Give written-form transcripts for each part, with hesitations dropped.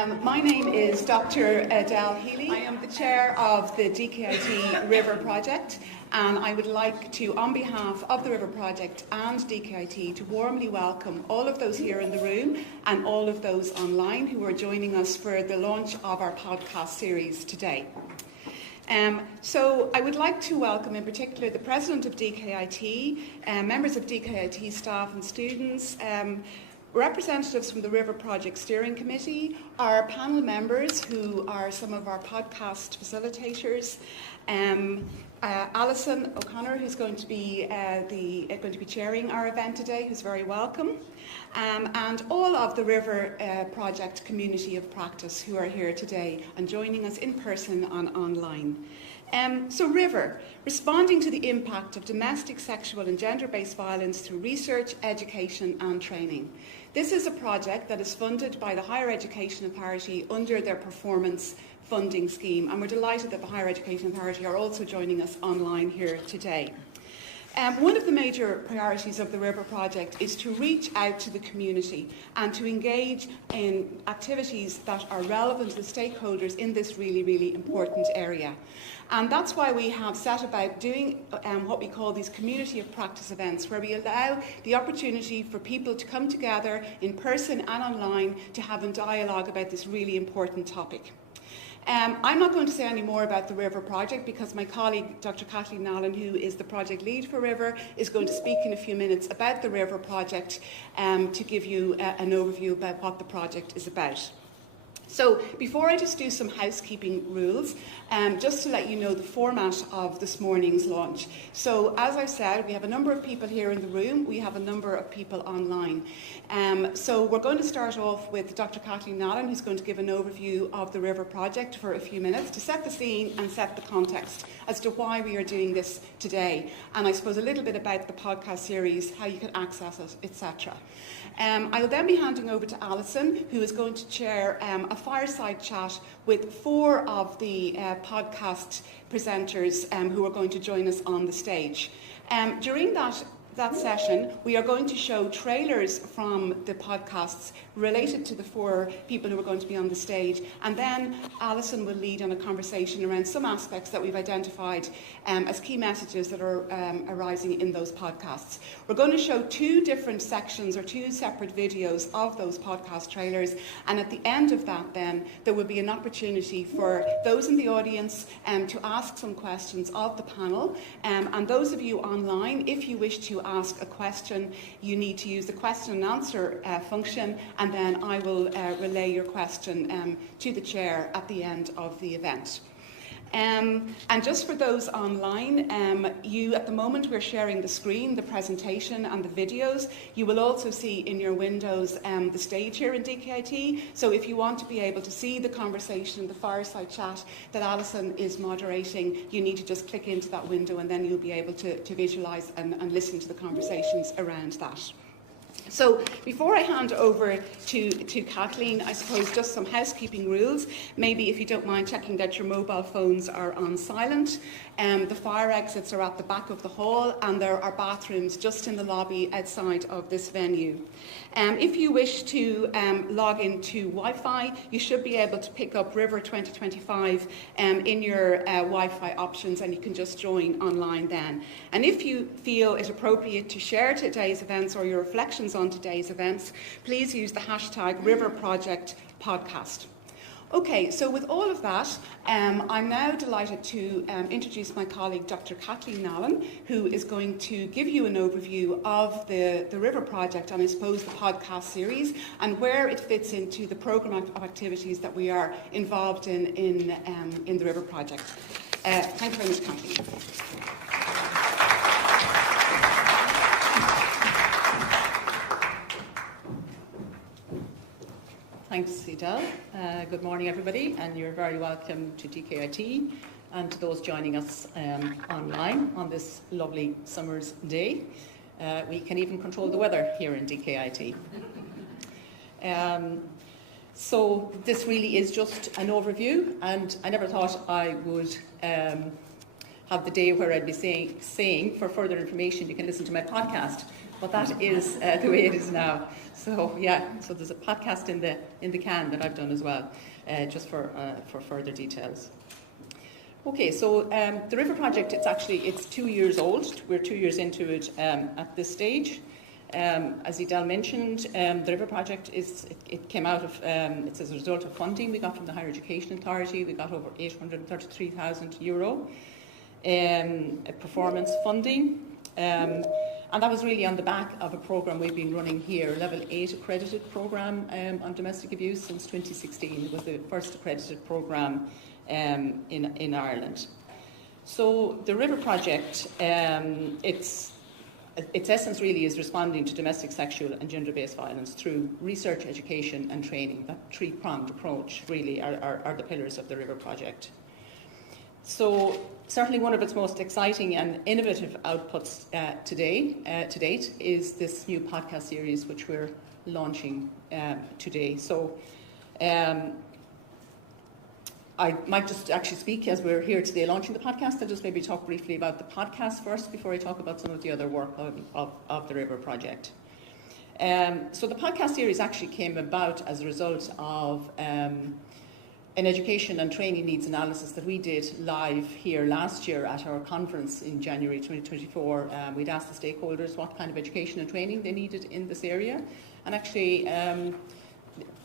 My name is Dr. Adele Healy. I am the chair of the DkIT RiVeR Project, and I would like to, on behalf of the RiVeR Project and DkIT, to warmly welcome all of those here in the room and all of those online who are joining us for the launch of our podcast series today. So I would like to welcome in particular the President of DkIT, members of DkIT staff and students, representatives from the RiVeR Project Steering Committee, our panel members who are some of our podcast facilitators, Alison O'Connor, who's going to be chairing our event today, who's very welcome, and all of the RiVeR Project community of practice who are here today and joining us in person and online. So RiVeR, responding to the impact of domestic, sexual and gender-based violence through research, education and training. This is a project that is funded by the Higher Education Authority under their performance funding scheme, and we're delighted that the Higher Education Authority are also joining us online here today. One of the major priorities of the RiVeR Project is to reach out to the community and to engage in activities that are relevant to the stakeholders in this really, really important area. And that's why we have set about doing what we call these community of practice events, where we allow the opportunity for people to come together in person and online to have a dialogue about this really important topic. I'm not going to say any more about the RiVeR Project because my colleague, Dr. Kathrina Bentley, who is the project lead for RiVeR, is going to speak in a few minutes about the RiVeR Project to give you an overview about what the project is about. So before I just do some housekeeping rules, just to let you know the format of this morning's launch. So as I said, we have a number of people here in the room, we have a number of people online. So we're going to start off with Dr. Kathrina Bentley, who's going to give an overview of the RiVeR Project for a few minutes to set the scene and set the context as to why we are doing this today. And I suppose a little bit about the podcast series, how you can access it, etc. I will then be handing over to Alison, who is going to chair a fireside chat with four of the podcast presenters who are going to join us on the stage. During that session, we are going to show trailers from the podcasts related to the four people who are going to be on the stage, and then Alison will lead on a conversation around some aspects that we've identified as key messages that are arising in those podcasts. We're going to show two different sections or two separate videos of those podcast trailers, and at the end of that then there will be an opportunity for those in the audience to ask some questions of the panel, and those of you online, if you wish to ask a question, you need to use the question and answer function, and then I will relay your question to the chair at the end of the event. And just for those online, at the moment we're sharing the screen, the presentation and the videos. You will also see in your windows the stage here in DkIT. So if you want to be able to see the conversation, the fireside chat that Alison is moderating, you need to just click into that window and then you'll be able to visualise and listen to the conversations around that. So before I hand over to Kathleen, I suppose just some housekeeping rules. Maybe if you don't mind checking that your mobile phones are on silent. The fire exits are at the back of the hall, and there are bathrooms just in the lobby outside of this venue. If you wish to log into Wi-Fi, you should be able to pick up RiVeR 2025 in your Wi-Fi options, and you can just join online then. And if you feel it appropriate to share today's events or your reflections on today's events, please use the hashtag RiVeR Project Podcast. Okay, so with all of that, I'm now delighted to introduce my colleague, Dr. Kathrina Bentley, who is going to give you an overview of the RiVeR Project and I suppose the podcast series and where it fits into the programme of activities that we are involved in the RiVeR Project. Thank you very much, Kathleen. Thanks, Adele. Good morning, everybody, and you're very welcome to DkIT and to those joining us online on this lovely summer's day. We can even control the weather here in DkIT. So this really is just an overview, and I never thought I would have the day where I'd be saying for further information you can listen to my podcast. but that is the way it is now. So yeah, so there's a podcast in the can that I've done as well, just for further details. Okay, so the RiVeR Project, it's 2 years old. We're 2 years into it at this stage. As Edel mentioned, the RiVeR Project it came out of, it's as a result of funding we got from the Higher Education Authority. We got over €833,000 performance funding. And that was really on the back of a programme we've been running here, Level 8 accredited programme on domestic abuse since 2016. It was the first accredited programme in Ireland. So the RiVeR Project, its essence really is responding to domestic, sexual and gender-based violence through research, education and training. That three-pronged approach really are the pillars of the RiVeR Project. So certainly one of its most exciting and innovative outputs to date is this new podcast series which we're launching today. So I might just actually speak as we're here today launching the podcast. I'll just maybe talk briefly about the podcast first before I talk about some of the other work of the RiVeR Project. So the podcast series actually came about as a result of an education and training needs analysis that we did live here last year at our conference in January 2024. We'd asked the stakeholders what kind of education and training they needed in this area. And actually,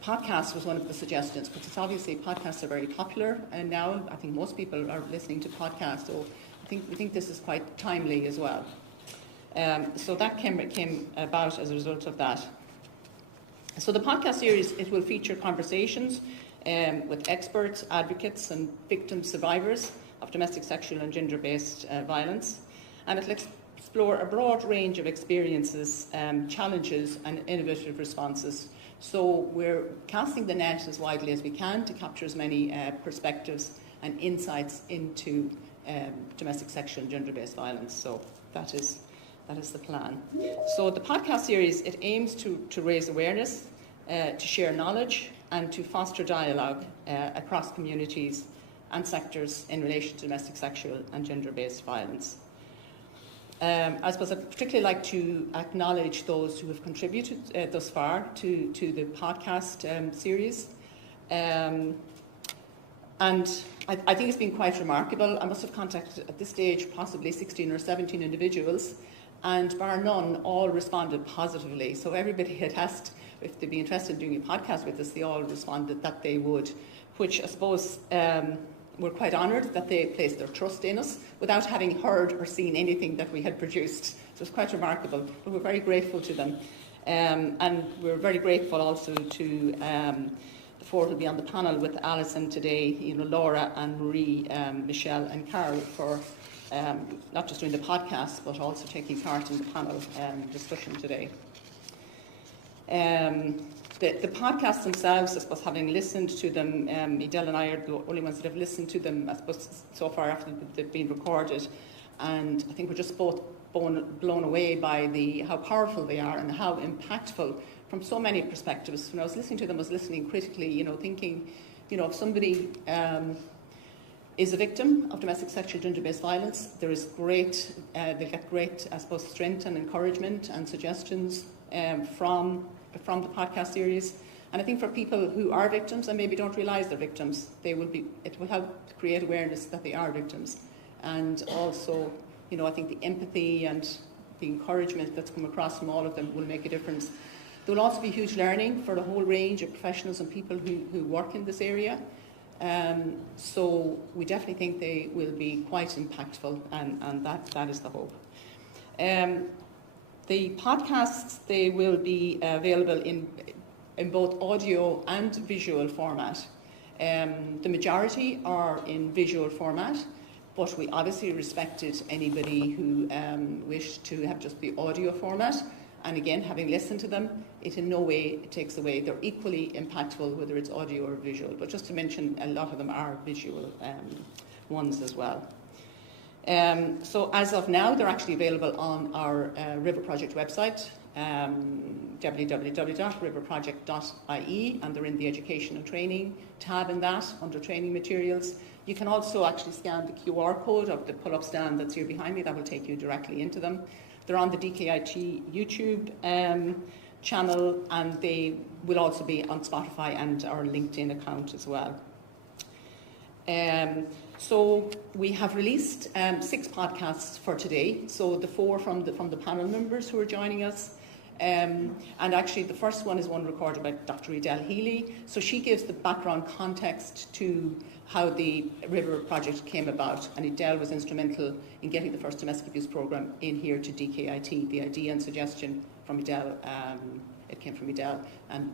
podcast was one of the suggestions, because it's obviously podcasts are very popular, and now I think most people are listening to podcasts, so we think this is quite timely as well. So that came about as a result of that. So the podcast series, it will feature conversations with experts, advocates and victim survivors of domestic, sexual and gender-based violence, and it'll explore a broad range of experiences, challenges and innovative responses. So we're casting the net as widely as we can to capture as many perspectives and insights into domestic, sexual and gender-based violence. So that is the plan. So the podcast series, it aims to raise awareness, to share knowledge and to foster dialogue across communities and sectors in relation to domestic, sexual and gender-based violence. I suppose I'd particularly like to acknowledge those who have contributed thus far to the podcast series. And I think it's been quite remarkable. I must have contacted at this stage possibly 16 or 17 individuals, and bar none, all responded positively. So everybody had asked if they'd be interested in doing a podcast with us. They all responded that they would, which I suppose we're quite honoured that they placed their trust in us without having heard or seen anything that we had produced. So it's quite remarkable, but we're very grateful to them. And we're very grateful also to the four who will be on the panel with Alison today, Laura, Annmarie, Michelle and Karl, for not just doing the podcast, but also taking part in the panel discussion today. The podcasts themselves, I suppose, having listened to them, Edel and I are the only ones that have listened to them, I suppose, so far after they've been recorded. And I think we're just both blown away by how powerful they are and how impactful from so many perspectives. When I was listening to them, I was listening critically, thinking, if somebody is a victim of domestic, sexual, gender-based violence, there is they get great, I suppose, strength and encouragement and suggestions from the podcast series. And I think for people who are victims and maybe don't realise they're victims, it will help to create awareness that they are victims. And also, I think the empathy and the encouragement that's come across from all of them will make a difference. There will also be huge learning for a whole range of professionals and people who work in this area. So we definitely think they will be quite impactful, and that is the hope. The podcasts, they will be available in both audio and visual format. The majority are in visual format, but we obviously respected anybody who wished to have just the audio format. And again, having listened to them, it in no way takes away. They're equally impactful, whether it's audio or visual. But just to mention, a lot of them are visual ones as well. So as of now, they're actually available on our RiVeR Project website, www.riverproject.ie, and they're in the Education and Training tab in that, under Training Materials. You can also actually scan the QR code of the pull-up stand that's here behind me. That will take you directly into them. They're on the DkIT YouTube channel, and they will also be on Spotify and our LinkedIn account as well. So we have released 6 podcasts for today. So the 4 from the panel members who are joining us. And actually the first one is one recorded by Dr. Edel Healy. So she gives the background context to how the RiVeR project came about, and Edel was instrumental in getting the first domestic abuse programme in here to DkIT. The idea and suggestion from Edel, it came from Edel, and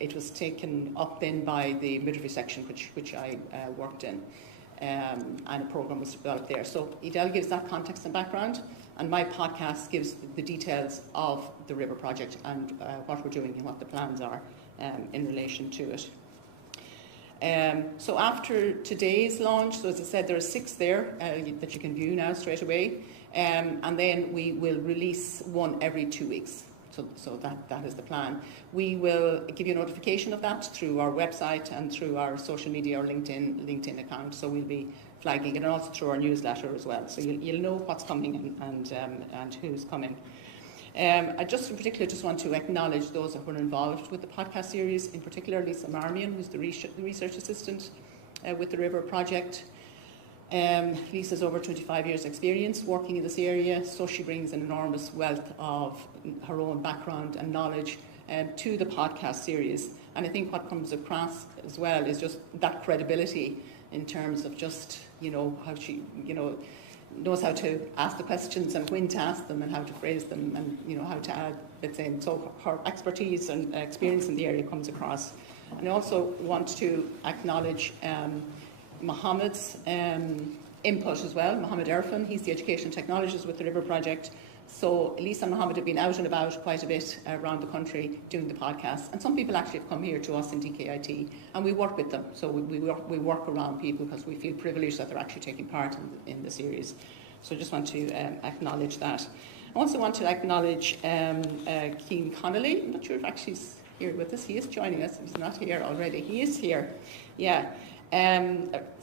it was taken up then by the midwifery section, which I worked in, and a programme was developed there. So Edel gives that context and background, and my podcast gives the details of the RiVeR project and what we're doing and what the plans are in relation to it. So after today's launch, so as I said, there are 6 there that you can view now straight away, and then we will release one every 2 weeks. So that is the plan. We will give you a notification of that through our website and through our social media or LinkedIn account. So we'll be flagging it, and also through our newsletter as well. So you'll know what's coming and who's coming. I just in particular just want to acknowledge those that were involved with the podcast series, in particular Lisa Marmion, who's the research assistant with the RiVeR Project. Lisa's over 25 years experience working in this area, so she brings an enormous wealth of her own background and knowledge to the podcast series. And I think what comes across as well is just that credibility in terms of just, how she, knows how to ask the questions and when to ask them and how to phrase them and, how to add bits in. So her expertise and experience in the area comes across. And I also want to acknowledge Mohammed's input as well. Mohammed Irfan, he's the education technologist with the RiVeR Project. So Lisa and Mohammed have been out and about quite a bit around the country doing the podcast. And some people actually have come here to us in DkIT, and we work with them. So we work around people because we feel privileged that they're actually taking part in the series. So I just want to acknowledge that. I also want to acknowledge Cian Connolly. I'm not sure if actually he's here with us. He is joining us. He's not here already. He is here. Yeah.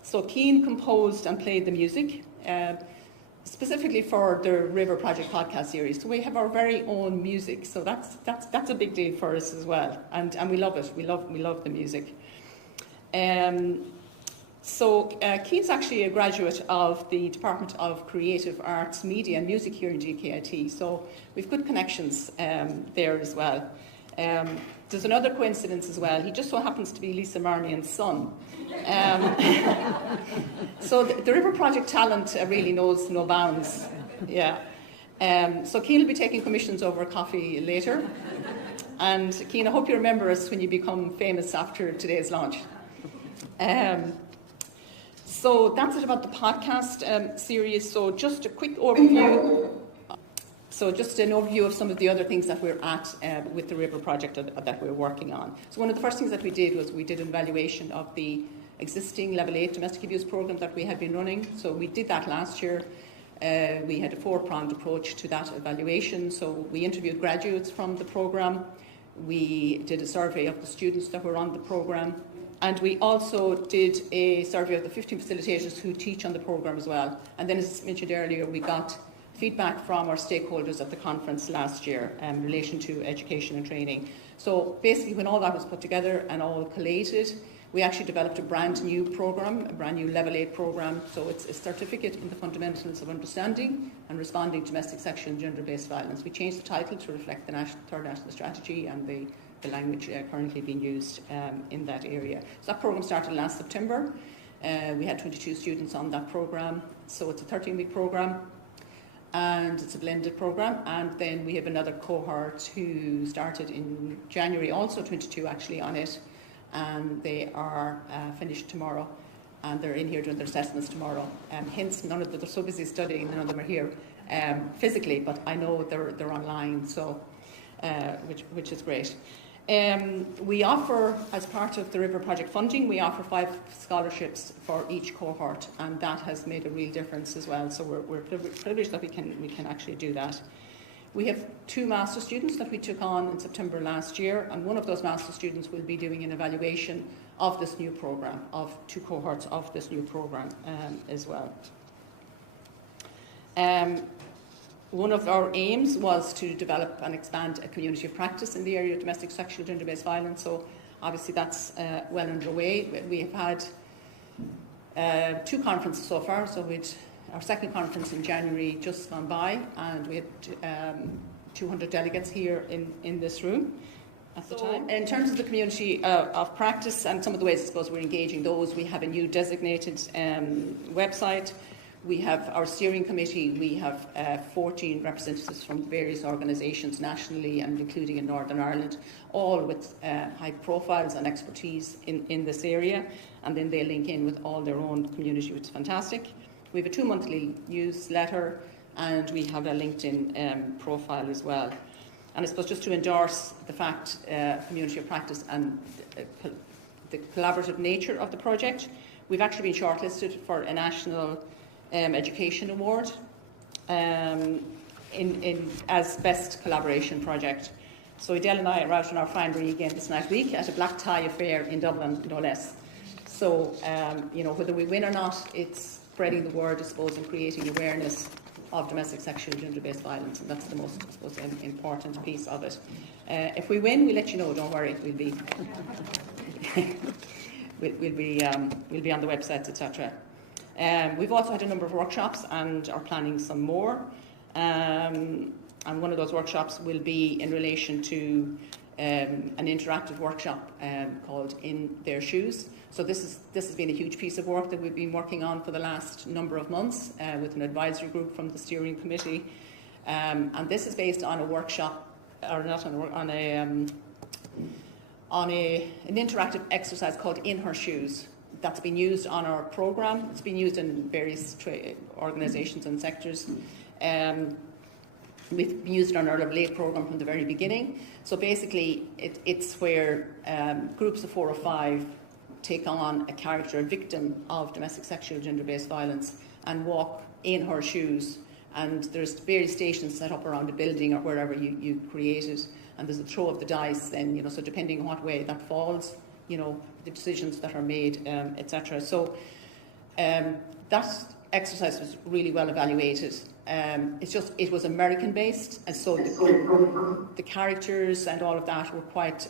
So Cian composed and played the music specifically for the RiVeR Project podcast series. So we have our very own music. So that's a big deal for us as well, and we love it. We love the music. So Cian's actually a graduate of the Department of Creative Arts, Media and Music here in DkIT. So we've good connections there as well. There's another coincidence as well. He just so happens to be Lisa Marmion's son. So the RiVeR Project talent really knows no bounds. Yeah. So Cian will be taking commissions over coffee later. And Cian, I hope you remember us when you become famous after today's launch. So that's it about the podcast series. So just a quick overview. So just an overview of some of the other things that we're at with the RiVeR Project that we're working on. So one of the first things that we did was we did an evaluation of the existing Level 8 domestic abuse programme that we had been running. So we did that last year. We had a 4-pronged approach to that evaluation. So we interviewed graduates from the programme. We did a survey of the students that were on the programme. And we also did a survey of the 15 facilitators who teach on the programme as well. And then, as mentioned earlier, we got feedback from our stakeholders at the conference last year in relation to education and training. So basically, when all that was put together and all collated, we actually developed a brand new programme, a brand new Level 8 programme. So it's a certificate in the fundamentals of understanding and responding to domestic, sexual and gender-based violence. We changed the title to reflect the third national strategy and the language currently being used in that area. So that programme started last September. We had 22 students on that programme. So it's a 13-week programme. And it's a blended programme, and then we have another cohort who started in January, also 22 actually on it, and they are finished tomorrow, and they're in here doing their assessments tomorrow. Hence, none of them, they're so busy studying, none of them are here physically, but I know they're online, so which is great. We offer, as part of the RiVeR Project funding, we offer 5 scholarships for each cohort, and that has made a real difference as well. So we're privileged that we can actually do that. We have 2 master students that we took on in September last year, and one of those master students will be doing an evaluation of this new programme, of 2 cohorts of this new programme as well. one of our aims was to develop and expand a community of practice in the area of domestic, sexual, gender-based violence. So obviously that's well underway. We have had 2 conferences so far. So we had our second conference in January just gone by, and we had 200 delegates here in this room at the time. In terms of the community of practice and some of the ways I suppose we're engaging those, we have a new designated website. We have our steering committee. We have 14 representatives from various organisations nationally and including in Northern Ireland, all with high profiles and expertise in this area, and then they link in with all their own community, which is fantastic. We have a 2-monthly newsletter, and we have a LinkedIn profile as well. And I suppose just to endorse the fact, community of practice and the collaborative nature of the project, we've actually been shortlisted for a national education award as best collaboration project. So Adele and I are out on our finery again this next week at a black tie affair in Dublin, no less. So whether we win or not, it's spreading the word, I suppose, and creating awareness of domestic, sexual, gender-based violence, and that's the most, I suppose, important piece of it. If we win, we'll let you know. Don't worry, we'll be we'll be on the websites, etc. We've also had a number of workshops and are planning some more. And one of those workshops will be in relation to an interactive workshop called In Their Shoes. So this has been a huge piece of work that we've been working on for the last number of months with an advisory group from the steering committee. And this is based on a workshop, or not on an interactive exercise called In Her Shoes. That's been used on our programme. It's been used in various organisations and sectors. We've used it on our Level 8 programme from the very beginning. So basically, it's where groups of 4 or 5 take on a character, a victim of domestic, sexual, gender-based violence, and walk in her shoes. And there's various stations set up around a building or wherever you create it. And there's a throw of the dice then, so depending on what way that falls, the decisions that are made, etc. So that exercise was really well evaluated. It was American based, and so the characters and all of that were quite,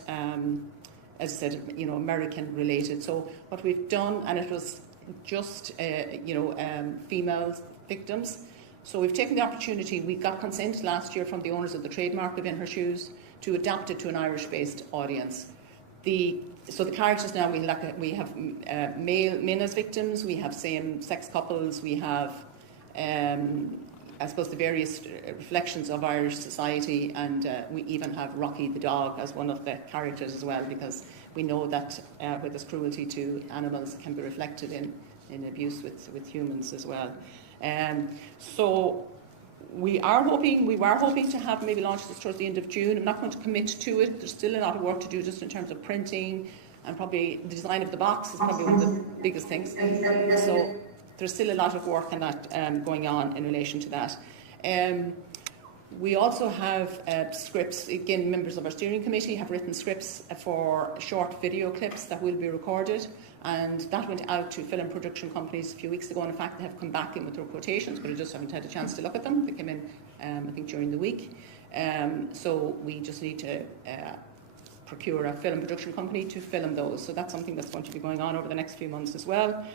as I said, American related. So what we've done, and it was just female victims. So we've taken the opportunity. We got consent last year from the owners of the trademark of In Her Shoes to adapt it to an Irish-based audience. So the characters now, we have men as victims, we have same-sex couples, we have, I suppose, the various reflections of Irish society, and we even have Rocky the dog as one of the characters as well, because we know that where there's cruelty to animals, it can be reflected in abuse with humans as well. So we were hoping to have maybe launched this towards the end of June. I'm not going to commit to it. There's still a lot of work to do just in terms of printing, and probably the design of the box is probably one of the biggest things. So there's still a lot of work on that going on in relation to that. We also have scripts. Again, members of our steering committee have written scripts for short video clips that will be recorded, and that went out to film production companies a few weeks ago. And in fact, they have come back in with their quotations, but I just haven't had a chance to look at them. They came in, I think, during the week. So we just need to procure a film production company to film those. So that's something that's going to be going on over the next few months as well.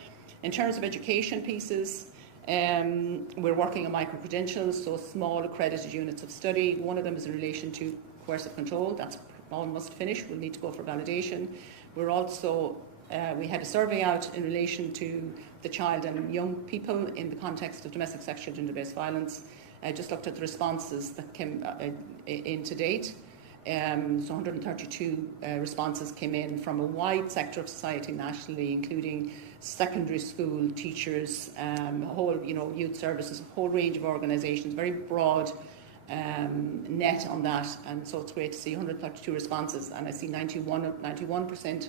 In terms of education pieces, we're working on micro-credentials, so small accredited units of study. One of them is in relation to coercive control. That's almost finished. We'll need to go for validation. We're also, we had a survey out in relation to the child and young people in the context of domestic, sexual, gender-based violence. I just looked at the responses that came in to date. So 132 responses came in from a wide sector of society nationally, including secondary school teachers, whole youth services, a whole range of organisations, very broad net on that. And so it's great to see 132 responses, and I see 91%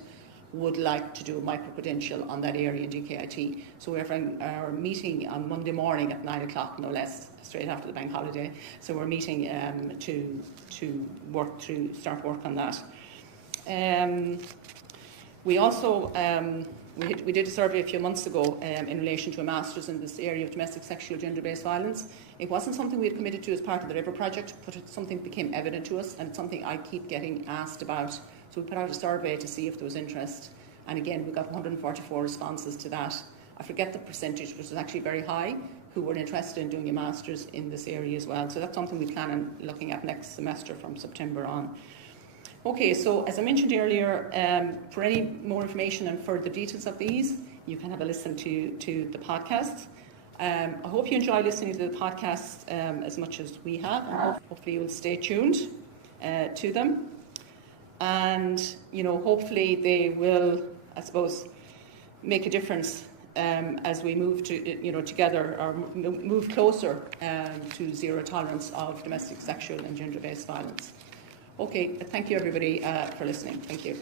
would like to do a micro-credential on that area in DkIT. So we're having our meeting on Monday morning at 9 o'clock, no less, straight after the bank holiday. So we're meeting to start work on that. We also we did a survey a few months ago in relation to a master's in this area of domestic, sexual, gender-based violence. It wasn't something we had committed to as part of the RiVeR Project, but it's something that became evident to us, and it's something I keep getting asked about. So we put out a survey to see if there was interest, and again, we got 144 responses to that. I forget the percentage, which was actually very high, who were interested in doing a master's in this area as well. So that's something we plan on looking at next semester from September on. Okay, so as I mentioned earlier, for any more information and further details of these, you can have a listen to the podcasts. I hope you enjoy listening to the podcasts as much as we have, and hopefully you will stay tuned to them. And, you know, hopefully they will, I suppose, make a difference as we move to, you know, together, or move closer to zero tolerance of domestic, sexual and gender-based violence. Okay, thank you everybody for listening. Thank you.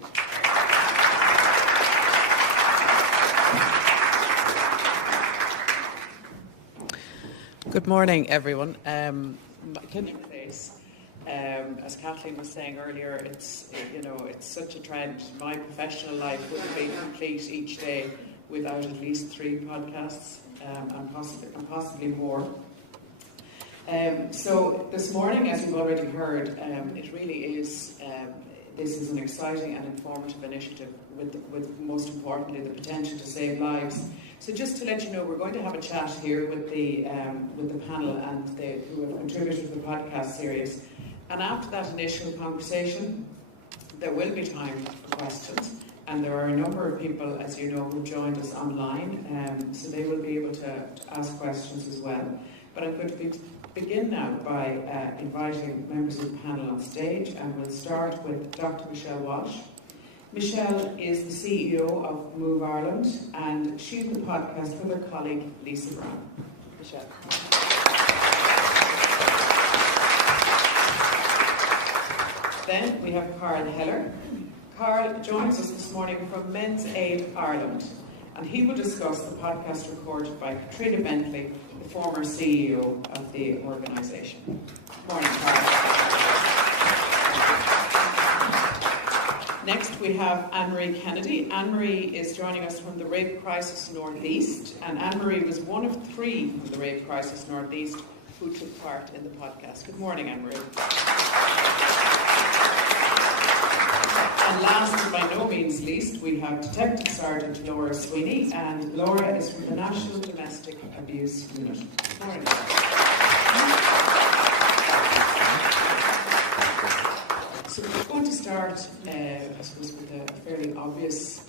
Good morning, everyone. As Kathleen was saying earlier, it's such a trend. My professional life wouldn't be complete each day without at least 3 podcasts and possibly more. So this morning, as you've already heard, it really is. This is an exciting and informative initiative with most importantly the potential to save lives. So just to let you know, we're going to have a chat here with the panel and who have contributed to the podcast series. And after that initial conversation, there will be time for questions. And there are a number of people, as you know, who joined us online, so they will be able to ask questions as well. But I'm going to begin now by inviting members of the panel on stage, and we'll start with Dr. Michelle Walsh. Michelle is the CEO of Move Ireland, and she's the podcast with her colleague Lisa Brown. Michelle. Then we have Karl Heller. Karl joins us this morning from Men's Aid Ireland, and he will discuss the podcast recorded by Kathrina Bentley, the former CEO of the organisation. Good morning, Karl. Next we have Annmarie Kennedy. Annmarie is joining us from the Rape Crisis Northeast, and Annmarie was one of 3 from the Rape Crisis Northeast who took part in the podcast. Good morning, Annmarie. And last, but by no means least, we have Detective Sergeant Laura Sweeney, and Laura is from the National Domestic Abuse Unit. Good morning, Laura. So we're going to start, I suppose, with a fairly obvious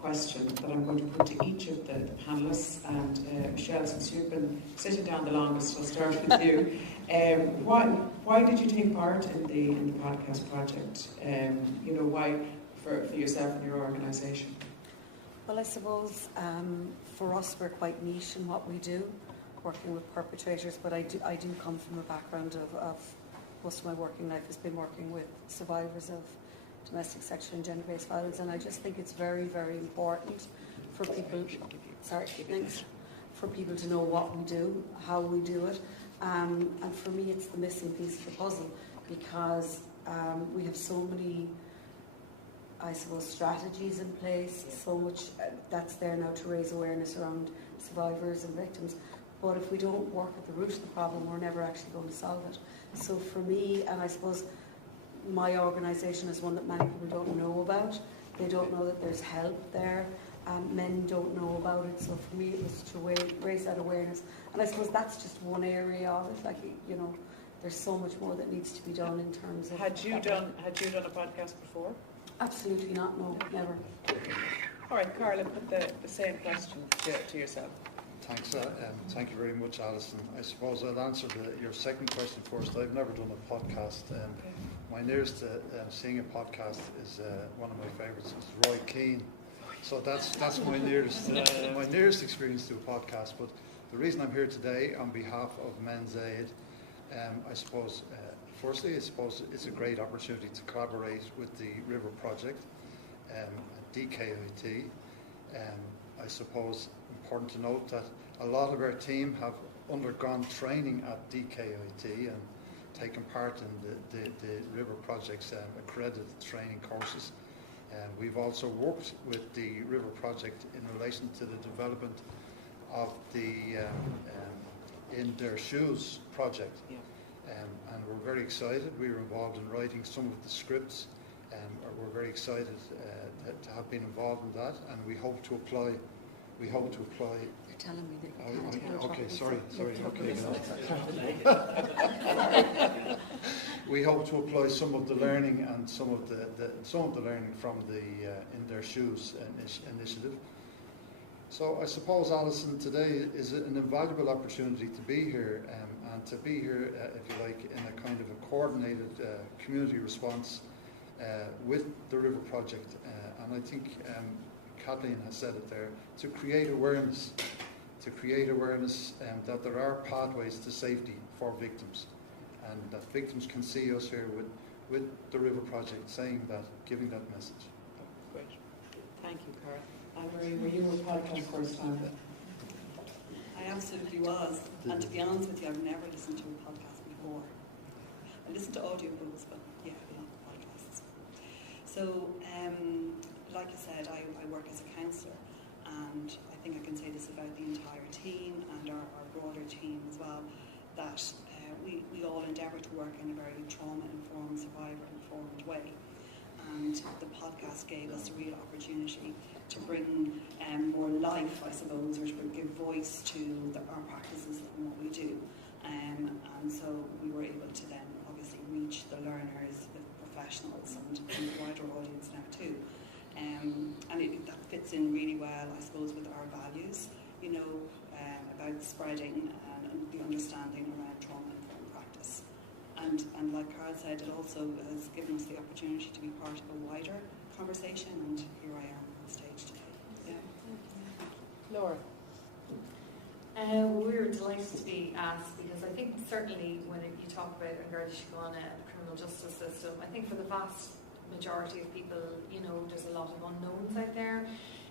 question that I'm going to put to each of the panellists. And Michelle, since you've been sitting down the longest, I'll start with you. Why did you take part in the podcast project? Why for yourself and your organisation? Well, I suppose for us we're quite niche in what we do, working with perpetrators. But I do come from a background of most of my working life has been working with survivors of domestic, sexual and gender-based violence, and I just think it's very, very important for people. For people to know what we do, how we do it. And for me, it's the missing piece of the puzzle, because we have so many, I suppose, strategies in place, so much that's there now to raise awareness around survivors and victims. But if we don't work at the root of the problem, we're never actually going to solve it. So for me, and I suppose my organisation is one that many people don't know about. They don't know that there's help there. Men don't know about it, so for me it was to raise that awareness. And I suppose that's just one area of it. There's so much more that needs to be done in terms of. Had you done a podcast before? Absolutely not. No, never. All right, Karl, put the same question to yourself. Thanks, thank you very much, Alison. I suppose I'll answer your second question first. I've never done a podcast. My nearest seeing a podcast is one of my favourites, is Roy Keane. So that's my nearest experience to a podcast. But the reason I'm here today on behalf of Men's Aid, I suppose, firstly, it's a great opportunity to collaborate with the RiVeR Project, DkIT. I suppose important to note that a lot of our team have undergone training at DkIT and taken part in the RiVeR Project's accredited training courses. We've also worked with the RiVeR Project in relation to the development of the In Their Shoes project. And we're very excited. We were involved in writing some of the scripts, and we're very excited to have been involved in that, and we hope to apply. You're telling me that you can't Okay, talk. sorry. Okay. We hope to apply some of the learning and some of the learning from the In Their Shoes initiative. So I suppose, Alison, today is an invaluable opportunity to be here, and to be here, if you like, in a kind of a coordinated community response with the RiVeR Project. And I think Kathleen has said it there, to create awareness that there are pathways to safety for victims, and that victims can see us here with the RiVeR Project saying that, giving that message. Great. Thank you, Karl. Annmarie, were you a podcast first time? I absolutely was. And to be honest with you, I've never listened to a podcast before. I listen to audiobooks, but yeah, not podcasts. So, like I said, I work as a counsellor, and I think I can say this about the entire team and our broader team as well, that we all endeavour to work in a very trauma-informed, survivor-informed way. And the podcast gave us a real opportunity to bring more life, I suppose, or to give voice to our practices and what we do. And so we were able to then obviously reach the learners, the professionals, and the wider audience now too. And that fits in really well, I suppose, with our values, about spreading and the understanding around trauma-informed practice. And like Karl said, it also has given us the opportunity to be part of a wider conversation, and here I am on stage today. Yeah. Laura. We're delighted to be asked, because I think certainly when you talk about Garda Síochána, the criminal justice system, I think for the vast majority of people, there's a lot of unknowns out there.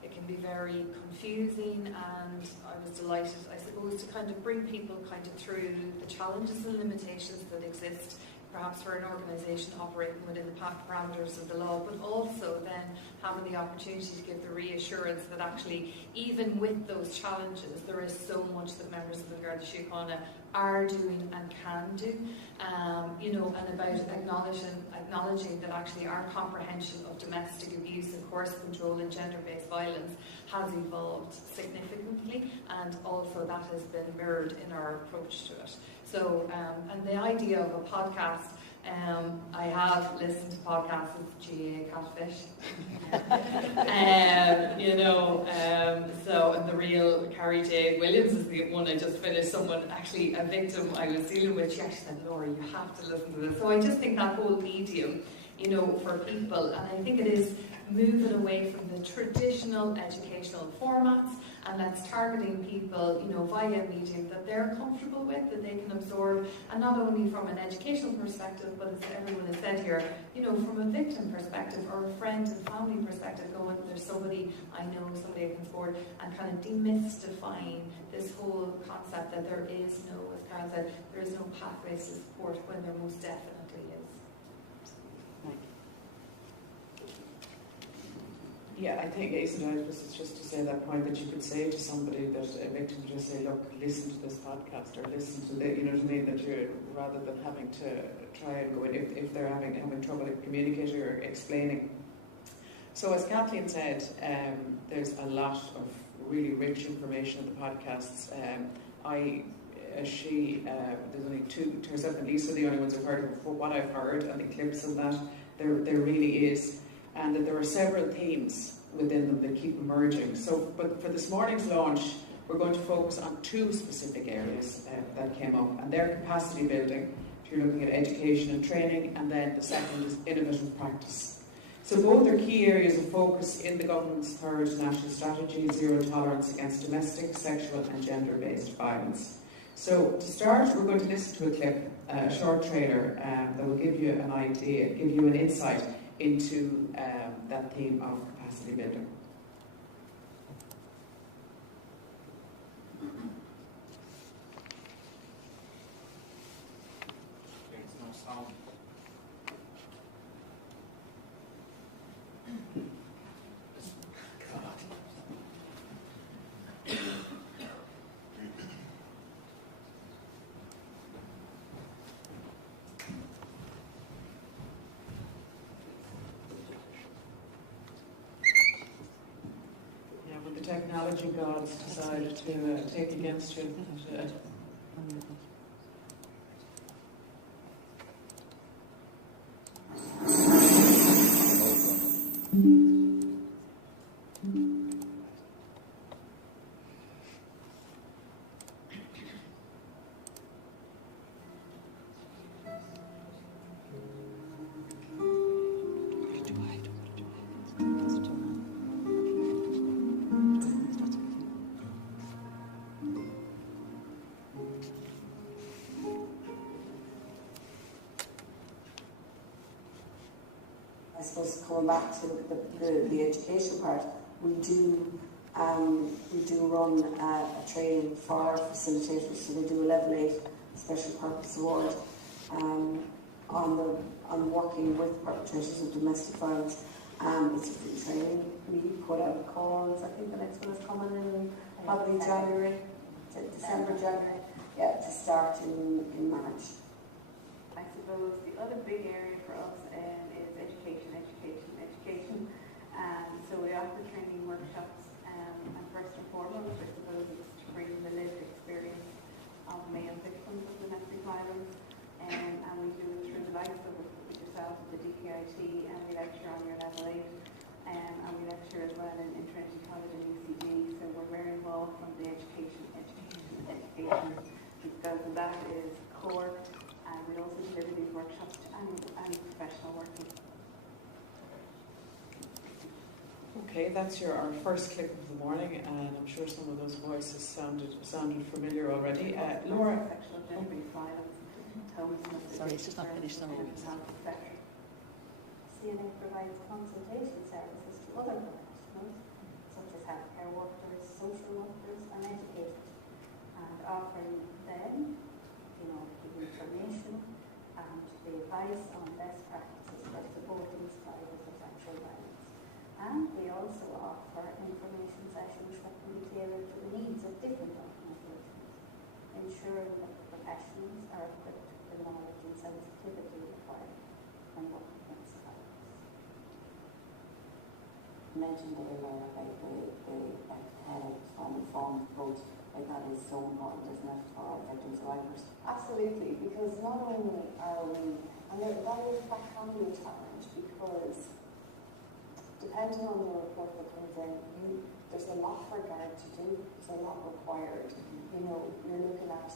It can be very confusing, and I was delighted, I suppose, to kind of bring people kind of through the challenges and limitations that exist, perhaps for an organisation operating within the parameters of the law, but also then having the opportunity to give the reassurance that actually, even with those challenges, there is so much that members of the Garda Síochána are doing and can do, and about acknowledging that actually our comprehension of domestic abuse and coercive control and gender-based violence has evolved significantly, and also that has been mirrored in our approach to it. So, and the idea of a podcast, I have listened to podcasts with GA Catfish, so, and the real Carrie J. Williams is the one I just finished. Someone, actually a victim I was dealing with, she actually said, Laura, you have to listen to this. So I just think that whole medium, for people, and I think it is moving away from the traditional educational formats, and that's targeting people, via a medium that they're comfortable with, that they can absorb, and not only from an educational perspective, but as everyone has said here, from a victim perspective or a friend and family perspective, going, there's somebody I know, somebody I can support, and kind of demystifying this whole concept that there is no, as Karl said, there is no pathways to support when there most definitely is. Yeah, I think this is just to say that point, that you could say to somebody, that a victim could just say, look, listen to this podcast, or listen to the, you know what I mean, that you're, rather than having to try and go in, if they're having trouble communicating or explaining. So as Kathleen said, there's a lot of really rich information in the podcasts. There's only two, herself and Lisa, the only ones who've heard of what I've heard, and the clips of that, there really is. And that there are several themes within them that keep emerging. So, but for this morning's launch, we're going to focus on two specific areas that came up, and they're capacity building, if you're looking at education and training, and then the second is innovative practice. So both are key areas of focus in the government's third national strategy, Zero Tolerance Against Domestic, Sexual and Gender-Based Violence. So to start, we're going to listen to a clip, a short trailer that will give you an idea, give you an insight into that theme of capacity building. There's no sound. technology gods decided to take against you. I suppose coming back to the education part, we do run a training for our facilitators, so we do a level 8 special purpose award on working with perpetrators of domestic violence. It's a free training. We put out calls. I think the next one is coming in probably January, December, January. Yeah, to start in March. I suppose the other big area for us is education. So we offer training workshops, and first and foremost, I suppose, it's to bring the lived experience of male victims of domestic violence, and we do it through the likes of yourself at the DkIT, and we lecture on your level 8, and we lecture as well in Trinity College and UCD, so we're very involved from the education, because that is core, and we also deliver these workshops to any professional working. Okay, that's our first clip of the morning, and I'm sure some of those voices sounded familiar already. Laura. Sexual gender violence, homelessness. Sorry, it's just not finished. CNA provides consultation services to other professionals, such as healthcare workers, social workers, and educators, and offering them, the information and the advice on best practices for supporting survivors of sexual violence. And we also offer information sessions that can be tailored to the needs of different organisations, ensuring that the professionals are equipped with the knowledge and sensitivity required when working against violence. You mentioned earlier about the headache from both, like that is so important, isn't it, for our victim survivors? Absolutely, because not only are we, and that can be a challenge, because depending on the report that comes in, there's a lot for GARD to do. There's a lot required. You're looking at,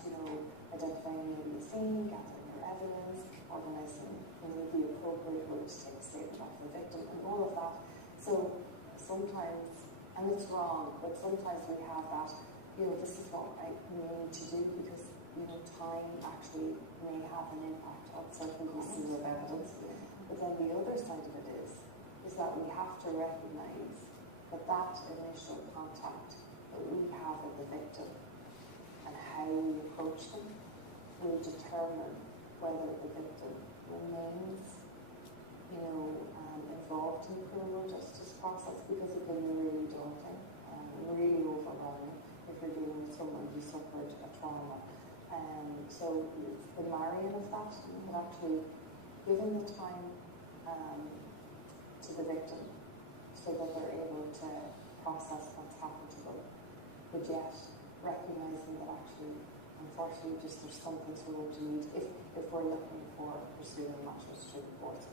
identifying the scene, gathering your evidence, organising the appropriate way to take a statement of the victim, and all of that. So sometimes, and it's wrong, but sometimes we have that, this is what I need to do because, time actually may have an impact on certain pieces of evidence. But then the other side of it is that we have to recognise that initial contact that we have with the victim and how we approach them will determine whether the victim remains, involved in the criminal justice process, because it can be really daunting and really overwhelming if you're dealing with someone who suffered a trauma. So it's the marrying of that, and actually giving the time to the victim so that they're able to process what's happened to them, but yet recognising that actually, unfortunately, just there's something towards you if we're looking for pursuing matters through the court.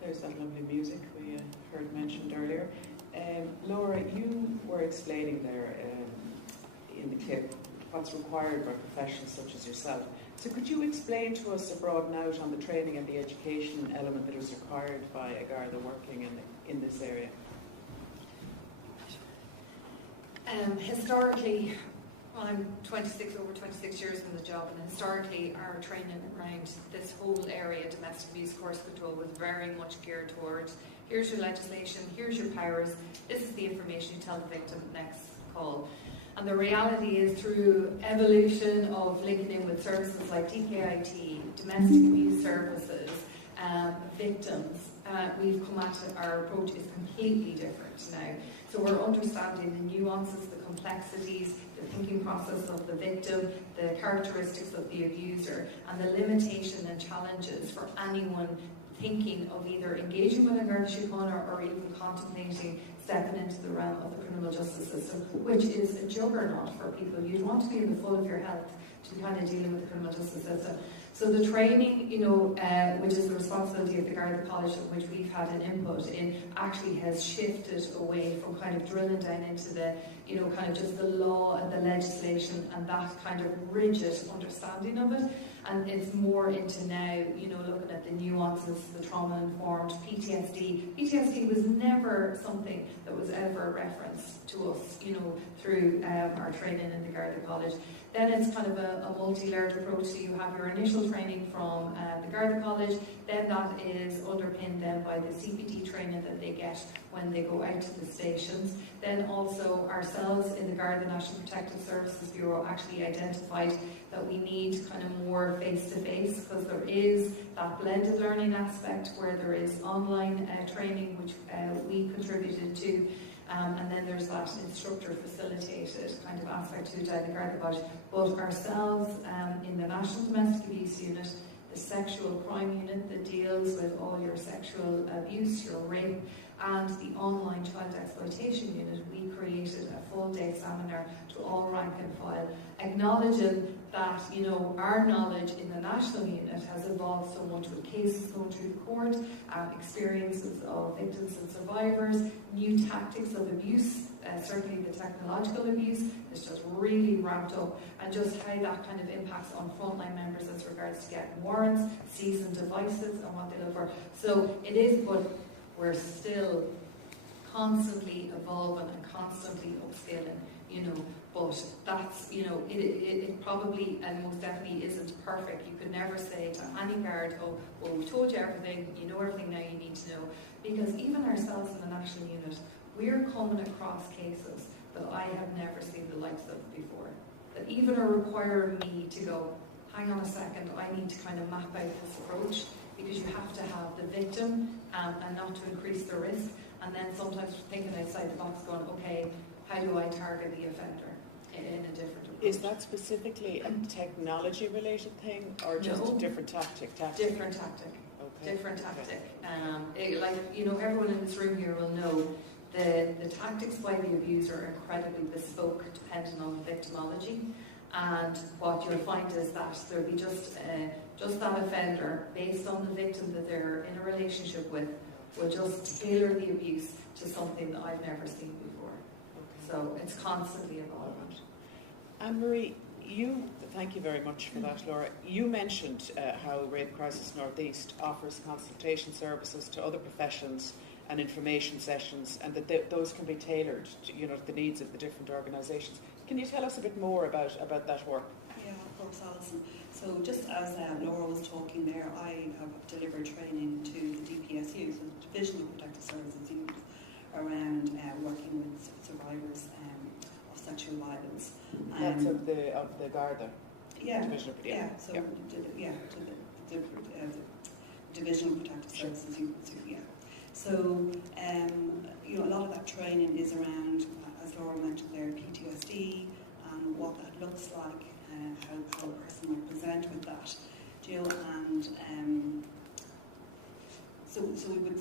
There's that lovely music we heard mentioned earlier. Laura, you were explaining there in the clip what's required by professionals such as yourself. So could you explain to us a broad note on the training and the education element that is required by a Garda working in this area? Historically, I'm over 26 years in the job, and historically our training around this whole area, domestic abuse course control, was very much geared towards, here's your legislation, here's your powers, this is the information you tell the victim, next call. And the reality is, through evolution of linking in with services like DkIT, domestic abuse services, victims, we've come at it, our approach is completely different now. So we're understanding the nuances, the complexities, the thinking process of the victim, the characteristics of the abuser, and the limitation and challenges for anyone thinking of either engaging with an Garda Síochána or even contemplating stepping into the realm of the criminal justice system, which is a juggernaut for people. You'd want to be in the full of your health to be kind of dealing with the criminal justice system. So the training, which is the responsibility of the Garda College, of which we've had an input in, actually has shifted away from kind of drilling down into the, kind of just the law and the legislation and that kind of rigid understanding of it. And it's more into now, looking at the nuances, the trauma-informed, PTSD. PTSD was never something that was ever referenced to us, through our training in the Garda College. Then it's kind of a multi-layered approach. So you have your initial training from the Garda College, then that is underpinned then by the CPD training that they get when they go out to the stations. Then also ourselves in the Garda National Protective Services Bureau actually identified that we need kind of more face-to-face, because there is that blended learning aspect where there is online training, which we contributed to. And then there's that instructor facilitated kind of aspect to it in the Garda College. But ourselves in the National Domestic Abuse Unit, the Sexual Crime Unit that deals with all your sexual abuse, your rape, and the Online Child Exploitation Unit, we created a full day seminar to all rank and file, acknowledging that our knowledge in the national unit has evolved so much with cases going through the court, experiences of victims and survivors, new tactics of abuse, certainly the technological abuse is just really ramped up, and just how that kind of impacts on frontline members as regards to getting warrants, seizing devices and what they look for. So it is, but we're still constantly evolving and constantly upscaling, but that's, it probably and most definitely isn't perfect. You could never say to any guard, oh, well, we told you everything, you know everything now you need to know. Because even ourselves in the national unit, we're coming across cases that I have never seen the likes of before. That even are requiring me to go, hang on a second, I need to kind of map out this approach, because you have to have the victim and not to increase the risk. And then sometimes thinking outside the box, going, okay, how do I target the offender in a different approach? Is that specifically a technology-related thing, or just a different tactic? Different tactic. Okay. Different tactic. Everyone in this room here will know the tactics by the abuser are incredibly bespoke, depending on the victimology. And what you'll find is that there'll be just that offender, based on the victim that they're in a relationship with, will just tailor the abuse to something that I've never seen before. So it's constantly evolving. Annmarie, thank you very much for that, Laura. You mentioned how Rape Crisis Northeast offers consultation services to other professions and information sessions, and that those can be tailored to the needs of the different organisations. Can you tell us a bit more about that work? Yeah, of course, Alison. So just as Laura was talking there, I have delivered training to the DPSU, so the Division of Protective Services Unit, around working with survivors of sexual violence. That's of the Garda. Yeah. Division of the Division of Protective Services Unit. Yeah. So a lot of that training is around, as Laura mentioned there, PTSD and what that looks like. How a person might present with that, and so we would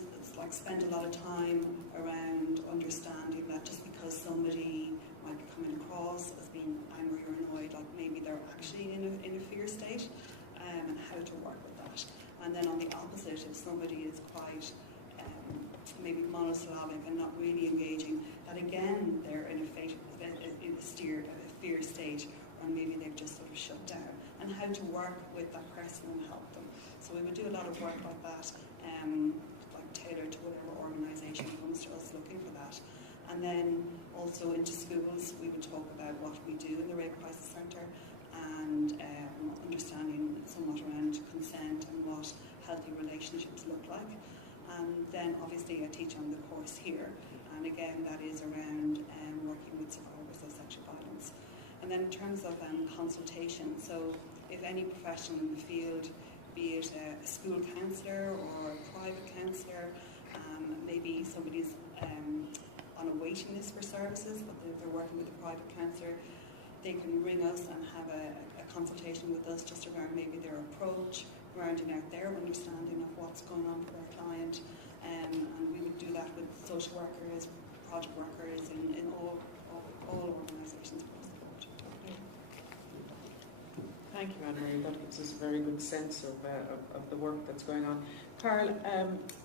spend a lot of time around understanding that just because somebody might be coming across as being angry or annoyed, maybe they're actually in a fear state, and how to work with that. And then on the opposite, if somebody is quite maybe monosyllabic and not really engaging, that again they're in a fear state, or maybe they've just sort of shut down, and how to work with that person and help them. So we would do a lot of work like that, tailored to whatever organisation comes to us looking for that. And then also into schools, we would talk about what we do in the Rape Crisis Centre and understanding somewhat around consent and what healthy relationships look like. And then obviously I teach on the course here, and again that is around working with survivors of sexual violence. And then in terms of consultation, so if any professional in the field, be it a school counsellor or a private counsellor, maybe somebody's on a waiting list for services, but they're working with a private counsellor, they can ring us and have a consultation with us just around maybe their approach, rounding out their understanding of what's going on for their client, and we would do that with social workers, project workers in all organisations across the board. Thank you, Annmarie. That gives us a very good sense of the work that's going on. Karl,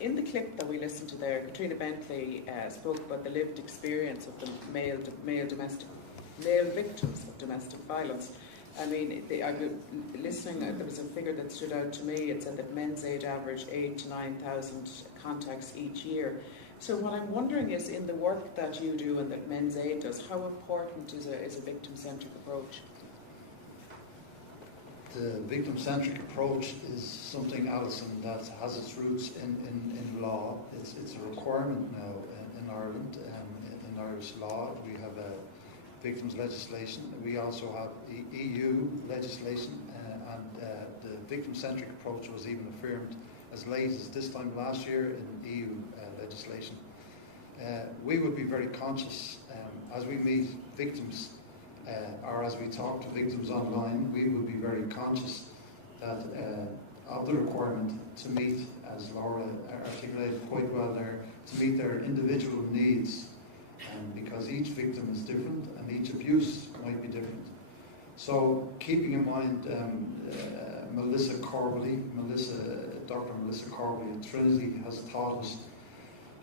in the clip that we listened to there, Kathrina Bentley spoke about the lived experience of the male victims of domestic violence. I mean, I was listening, there was a figure that stood out to me. It said that Men's Aid average 8,000 to 9,000 contacts each year. So what I'm wondering is, in the work that you do and that Men's Aid does, how important is a victim-centric approach? The victim-centric approach is something, Alison, that has its roots in law. It's a requirement now in Ireland. In Irish law, we have victims legislation. We also have EU legislation, and the victim-centric approach was even affirmed as late as this time last year in EU legislation. We would be very conscious as we meet victims or as we talk to victims online, we would be very conscious that of the requirement to meet, as Laura articulated quite well there, to meet their individual needs, because each victim is different and each abuse might be different. So keeping in mind Dr. Melissa Corbally at Trinity has taught us,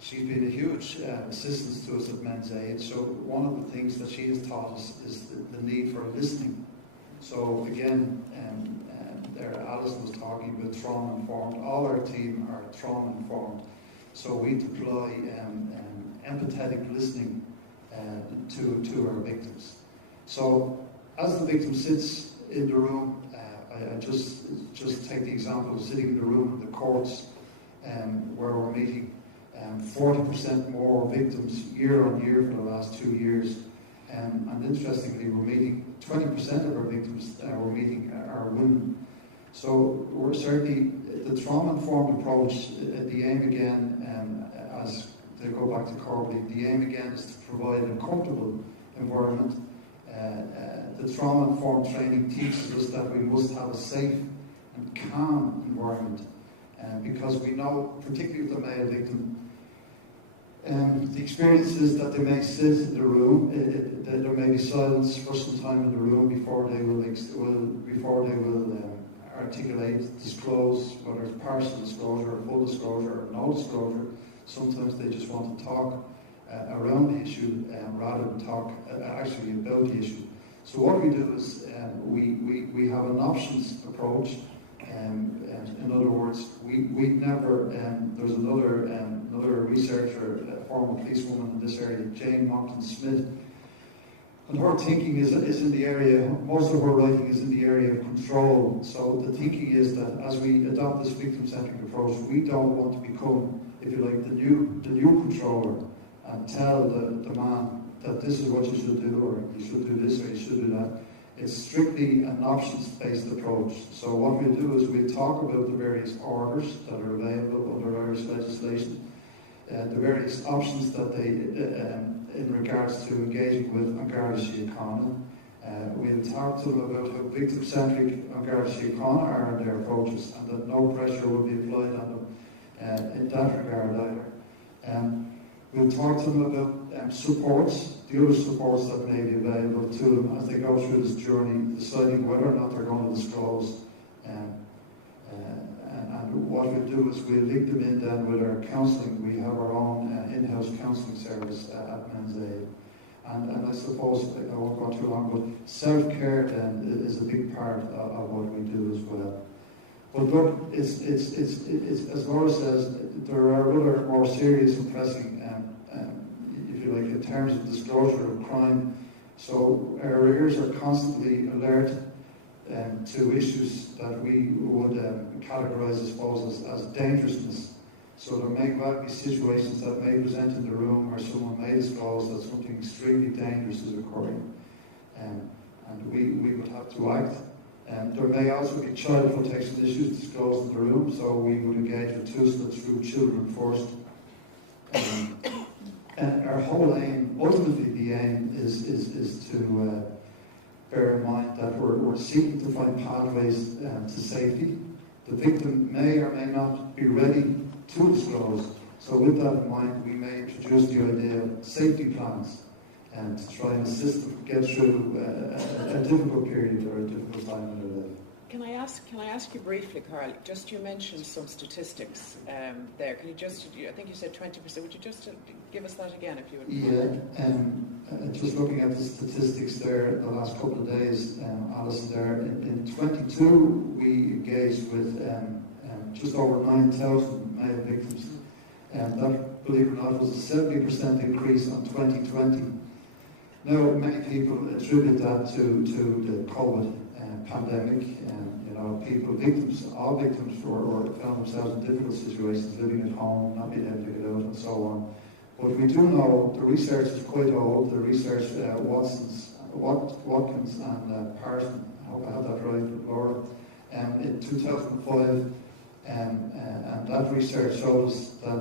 she's been a huge assistance to us at Men's Aid. So one of the things that she has taught us is the need for listening. So again, there Alison was talking about trauma-informed. All our team are trauma-informed. So we deploy empathetic listening to our victims. So as the victim sits in the room, I just take the example of sitting in the room in the courts where we're meeting 40% more victims year on year for the last 2 years. And interestingly, we're meeting 20% of our victims we're meeting are women. So we're certainly, the trauma-informed approach, the aim again, as to go back to Corbally, the aim again is to provide a comfortable environment. The trauma-informed training teaches us that we must have a safe and calm environment, because we know, particularly with the male victim, the experience is that they may sit in the room, there may be silence for some time in the room before they will articulate, disclose, whether it's partial disclosure or full disclosure or no disclosure. Sometimes they just want to talk around the issue rather than talk actually about the issue. So what we do is we have an options approach. In other words, we never. There's another researcher, a former policewoman in this area, Jane Monckton Smith, and her thinking is in the area. Most of her writing is in the area of control. So the thinking is that as we adopt this victim-centric approach, we don't want to become, if you like, the new controller and tell the man that this is what you should do, or you should do this, or you should do that. It's strictly an options-based approach. So what we'll do is we'll talk about the various orders that are available under Irish legislation, the various options that they, in regards to engaging with An Garda Síochána. We'll talk to them about how victim-centric An Garda Síochána are in their approaches, and that no pressure will be applied on them in that regard either. We'll talk to them about supports, the other supports that may be available to them as they go through this journey, deciding whether or not they're going to disclose. And what we'll do is we'll link them in then with our counselling. We have our own in-house counselling service at Men's Aid. And I suppose, I won't go too long, but self-care then is a big part of what we do as well. But look, it's as Laura says, there are other more serious and pressing, if you like, in terms of disclosure of crime. So our ears are constantly alert to issues that we would categorise, I suppose, as dangerousness. So there may well be situations that may present in the room where someone may disclose that something extremely dangerous is occurring, and we would have to act. There may also be child protection issues disclosed in the room, so we would engage with TUSLA through Children First. And our whole aim, ultimately the aim, is to bear in mind that we're seeking to find pathways to safety. The victim may or may not be ready to disclose. So with that in mind, we may introduce the idea of safety plans to try and assist them get through a difficult period or a difficult time in their life. Can I ask you briefly, Karl? Just you mentioned some statistics there. Can you just? I think you said 20%. Would you just give us that again, if you would? Yeah. Just looking at the statistics there, the last couple of days, Alison, there in 22 we engaged with just over 9,000 male victims, and that, believe it or not, was a 70% increase on 2020. Now, many people attribute that to the COVID pandemic, and victims, all victims found themselves in difficult situations, living at home, not being able to get out, and so on. But we do know the research is quite old. The research, Watkins and Parson, I hope I have that right, Laura, in 2005, and that research shows that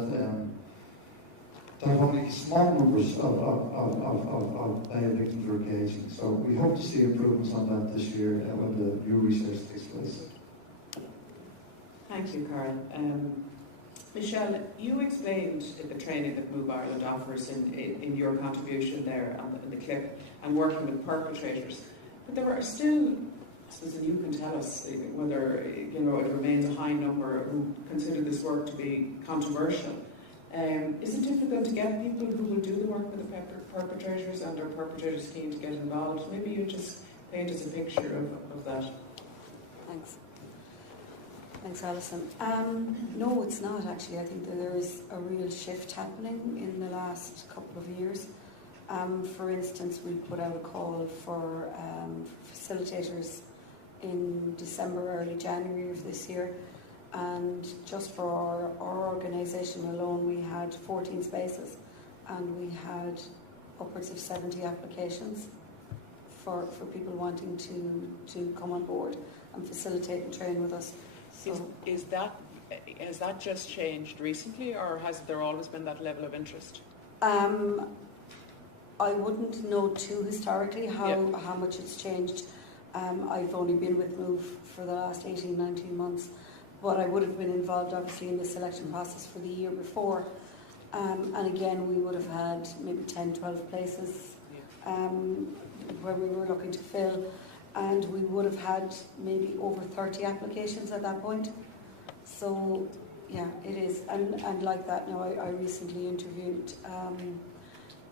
only small numbers of male victims are engaging. So we hope to see improvements on that this year when the new research takes place. Thank you, Karl. Michelle, you explained the training that Move Ireland offers in your contribution there in the clip, and working with perpetrators. But there are still, and you can tell us whether it remains a high number who consider this work to be controversial. Is it difficult to get people who will do the work with the perpetrators, and are perpetrators keen to get involved? Maybe you just paint us a picture of that. Thanks, Alison. No, it's not actually. I think that there is a real shift happening in the last couple of years. For instance, we put out a call for facilitators in December, early January of this year. And just for our organisation alone, we had 14 spaces, and we had upwards of 70 applications for people wanting to come on board and facilitate and train with us. So has that just changed recently, or has there always been that level of interest? I wouldn't know too historically how much it's changed. I've only been with Move for the last 18, 19 months. But I would have been involved, obviously, in the selection process for the year before. And again, we would have had maybe 10, 12 places where we were looking to fill. And we would have had maybe over 30 applications at that point. So, yeah, it is. And like that, now I recently interviewed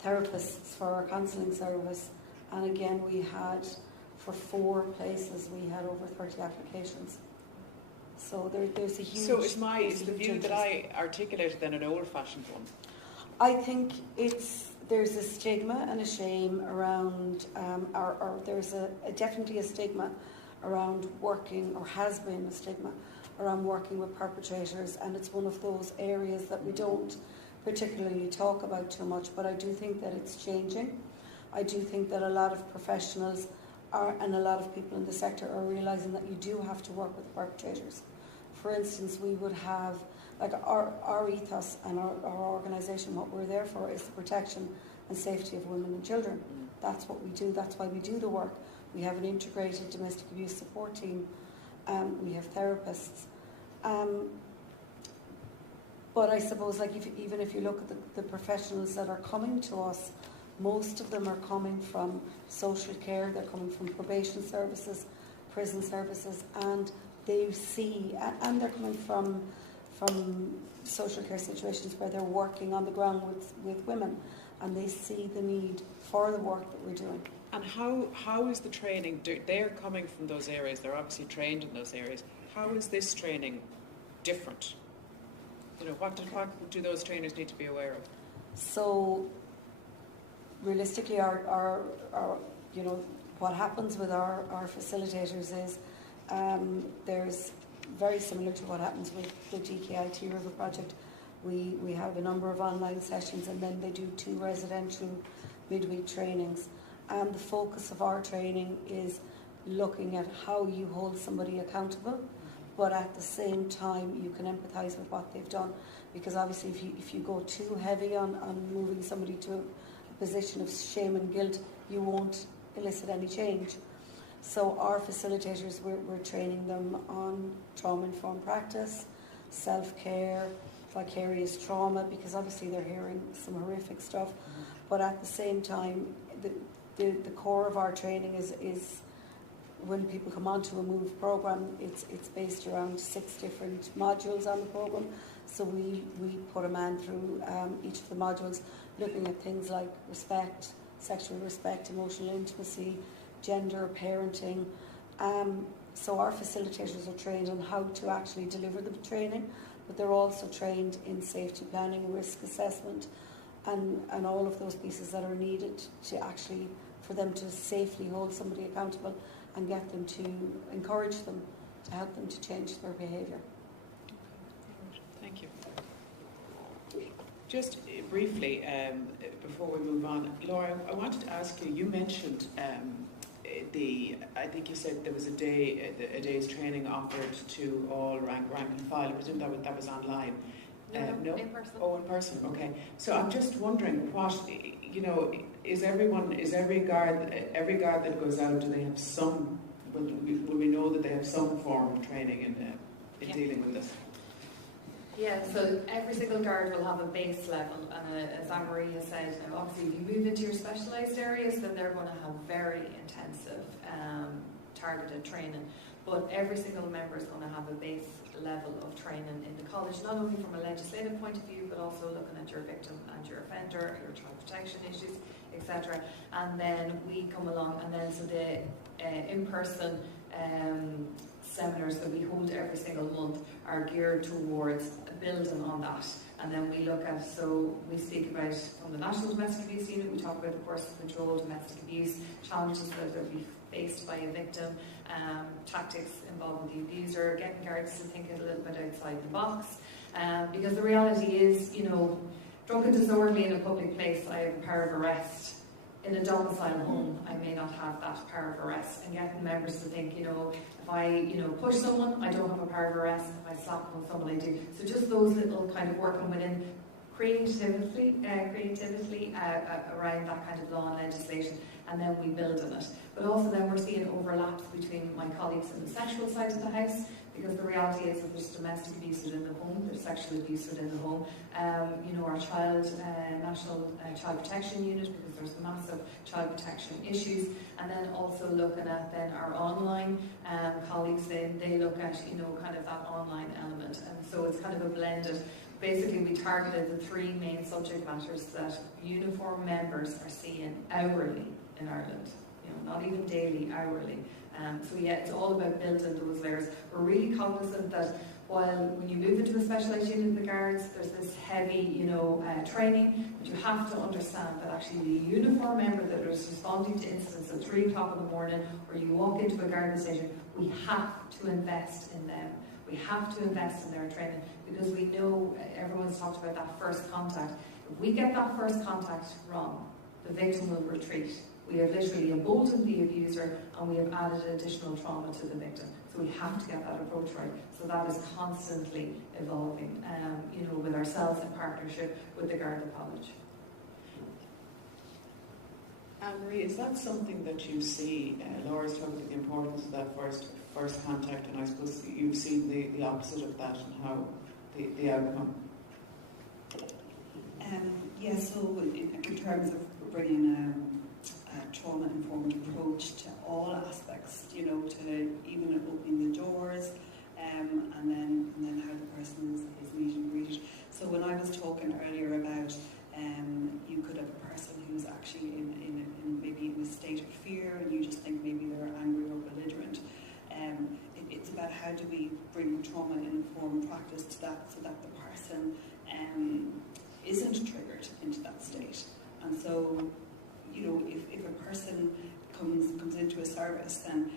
therapists for our counselling service. And again, we had, for 4 places, we had over 30 applications. So there's a huge... So is the view that I articulated then an old-fashioned one? I think there's a stigma and a shame around, or there's definitely a stigma around working, or has been a stigma around working with perpetrators, and it's one of those areas that we don't particularly talk about too much, but I do think that it's changing. I do think that a lot of professionals and a lot of people in the sector are realising that you do have to work with perpetrators. For instance, we would have, like our ethos and our organisation, what we're there for is the protection and safety of women and children. That's what we do, that's why we do the work. We have an integrated domestic abuse support team, we have therapists. But I suppose, like, even if you look at the professionals that are coming to us, most of them are coming from social care, they're coming from probation services, prison services, and they see, and they're coming from social care situations where they're working on the ground with women, and they see the need for the work that we're doing. And how is the training? They're coming from those areas, they're obviously trained in those areas. How is this training different? What do those trainers need to be aware of? So realistically, our you know, what happens with our facilitators is there's very similar to what happens with the DkIT RiVeR Project. We have a number of online sessions, and then they do 2 residential midweek trainings. And the focus of our training is looking at how you hold somebody accountable, but at the same time you can empathise with what they've done. Because obviously if you go too heavy on moving somebody to a position of shame and guilt, you won't elicit any change. So our facilitators, we're training them on trauma-informed practice, self-care, vicarious trauma, because obviously they're hearing some horrific stuff. But at the same time, the core of our training is when people come onto a MOVE program, it's based around 6 different modules on the program. So we put a man through each of the modules, looking at things like respect, sexual respect, emotional intimacy, gender, parenting. So our facilitators are trained on how to actually deliver the training, but they're also trained in safety planning, risk assessment, and all of those pieces that are needed to actually, for them to safely hold somebody accountable and get them to encourage them, to help them to change their behaviour. Thank you. Just briefly, before we move on, Laura, I wanted to ask you, you mentioned I think you said there was a day's training offered to all rank and file. I presume that was online. No, in person. Oh, in person. Okay. So I'm just wondering, what, you know, is every guard that goes out, do they have some? Will we know that they have some form of training in dealing with this? Yeah, so every single guard will have a base level, and as Annmarie has said, now obviously if you move into your specialised areas, then they're going to have very intensive targeted training. But every single member is going to have a base level of training in the college, not only from a legislative point of view, but also looking at your victim and your offender, your child protection issues, etc. And then we come along, and then so the in-person seminars that we hold every single month are geared towards building on that. And then we look at, so we speak about from the National Domestic Abuse Unit, we talk about the course of control, domestic abuse, challenges that will be faced by a victim, tactics involving the abuser, getting guards to think a little bit outside the box. Because the reality is, you know, drunk and disorderly in a public place, I have a power of arrest. In a domicile home, I may not have that power of arrest. And getting members to think, you know, if I, you know, push someone, I don't have a power of arrest. If I slap on someone, I do. So just those little kind of working within creativity around that kind of law and legislation, and then we build on it. But also then we're seeing overlaps between my colleagues in the sexual side of the house, because the reality is that there's domestic abuse within the home, there's sexual abuse within the home. You know, our National Child Protection Unit, because there's massive child protection issues, and then also looking at then our online colleagues, they look at, you know, kind of that online element, and so it's kind of a blended. Basically, we targeted the 3 main subject matters that uniform members are seeing hourly in Ireland. You know, not even daily, hourly. So yeah, it's all about building those layers. We're really cognizant that while when you move into a specialised unit of the guards, there's this heavy, you know, training, but you have to understand that actually the uniform member that is responding to incidents at 3 o'clock in the morning, or you walk into a guard station, we have to invest in them. We have to invest in their training, because we know everyone's talked about that first contact. If we get that first contact wrong, the victim will retreat. We have literally emboldened the abuser, and we have added additional trauma to the victim. So we have to get that approach right. So that is constantly evolving, you know, with ourselves in partnership with the Garda College. Annmarie, is that something that you see? Laura's talking about the importance of that first contact, and I suppose you've seen the opposite of that and how the outcome. Yeah, so in terms of bringing a trauma-informed approach to all aspects, you know, to even opening the doors, and then how the person is meet and greeted. So when I was talking earlier about you could have a person who's actually in maybe in a state of fear, and you just think maybe they're angry or belligerent. It's about how do we bring trauma-informed practice to that, so that the person isn't triggered into that state. And so service, then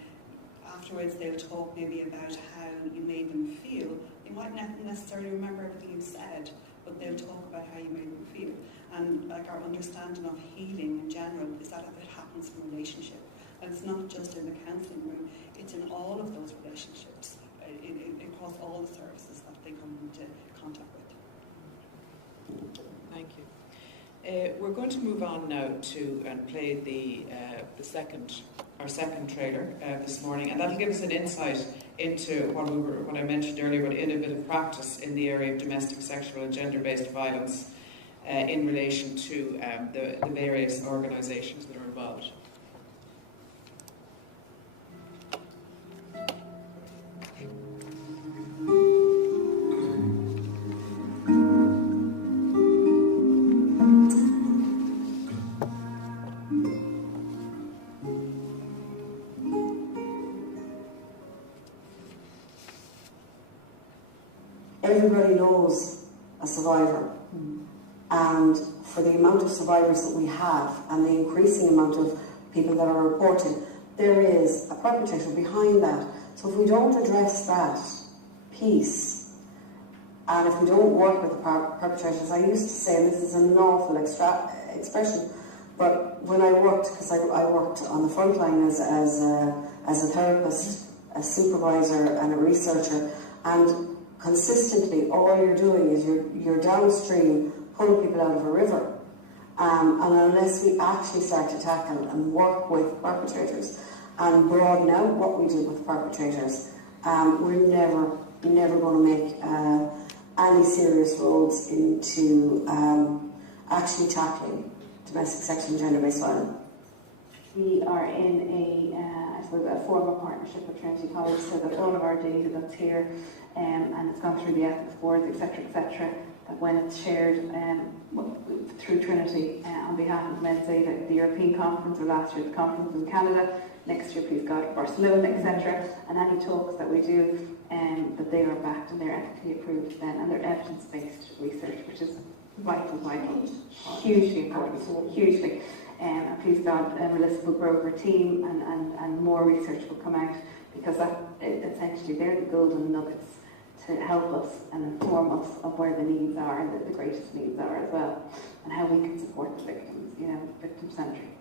afterwards they'll talk maybe about how you made them feel. They might not necessarily remember everything you said, but they'll talk about how you made them feel. And like our understanding of healing in general is that it happens in relationship. And it's not just in the counselling room, it's in all of those relationships, across all the services that they come into contact with. Thank you. We're going to move on now to and play our second trailer this morning, and that'll give us an insight into what I mentioned earlier about innovative practice in the area of domestic, sexual and gender-based violence in relation to the various organisations that are involved. Everybody knows a survivor, and for the amount of survivors that we have and the increasing amount of people that are reported, there is a perpetrator behind that. So if we don't address that piece, and if we don't work with the perpetrators, I used to say, and this is an awful expression, but when I worked, because I worked on the front line as a therapist, a supervisor and a researcher, and consistently all you're doing is you're downstream pulling people out of a river, and unless we actually start to tackle and work with perpetrators and broaden out what we do with perpetrators, we're never going to make any serious roads into actually tackling domestic, sexual and gender-based violence. We are in a formal partnership with Trinity College, so that all of our data that's here and it's gone through the ethics boards, etc., that when it's shared through Trinity on behalf of Men's Aid at the European Conference, or last year the conference in Canada, next year please God Barcelona, etc., and any talks that we do, that they are backed and they're ethically approved then, and they're evidence-based research, which is vital, hugely important, hugely. And please God, Melissa will grow her team and more research will come out, because that essentially they're the golden nuggets to help us and inform us of where the needs are and the greatest needs are as well, and how we can support the victims, victim-centric.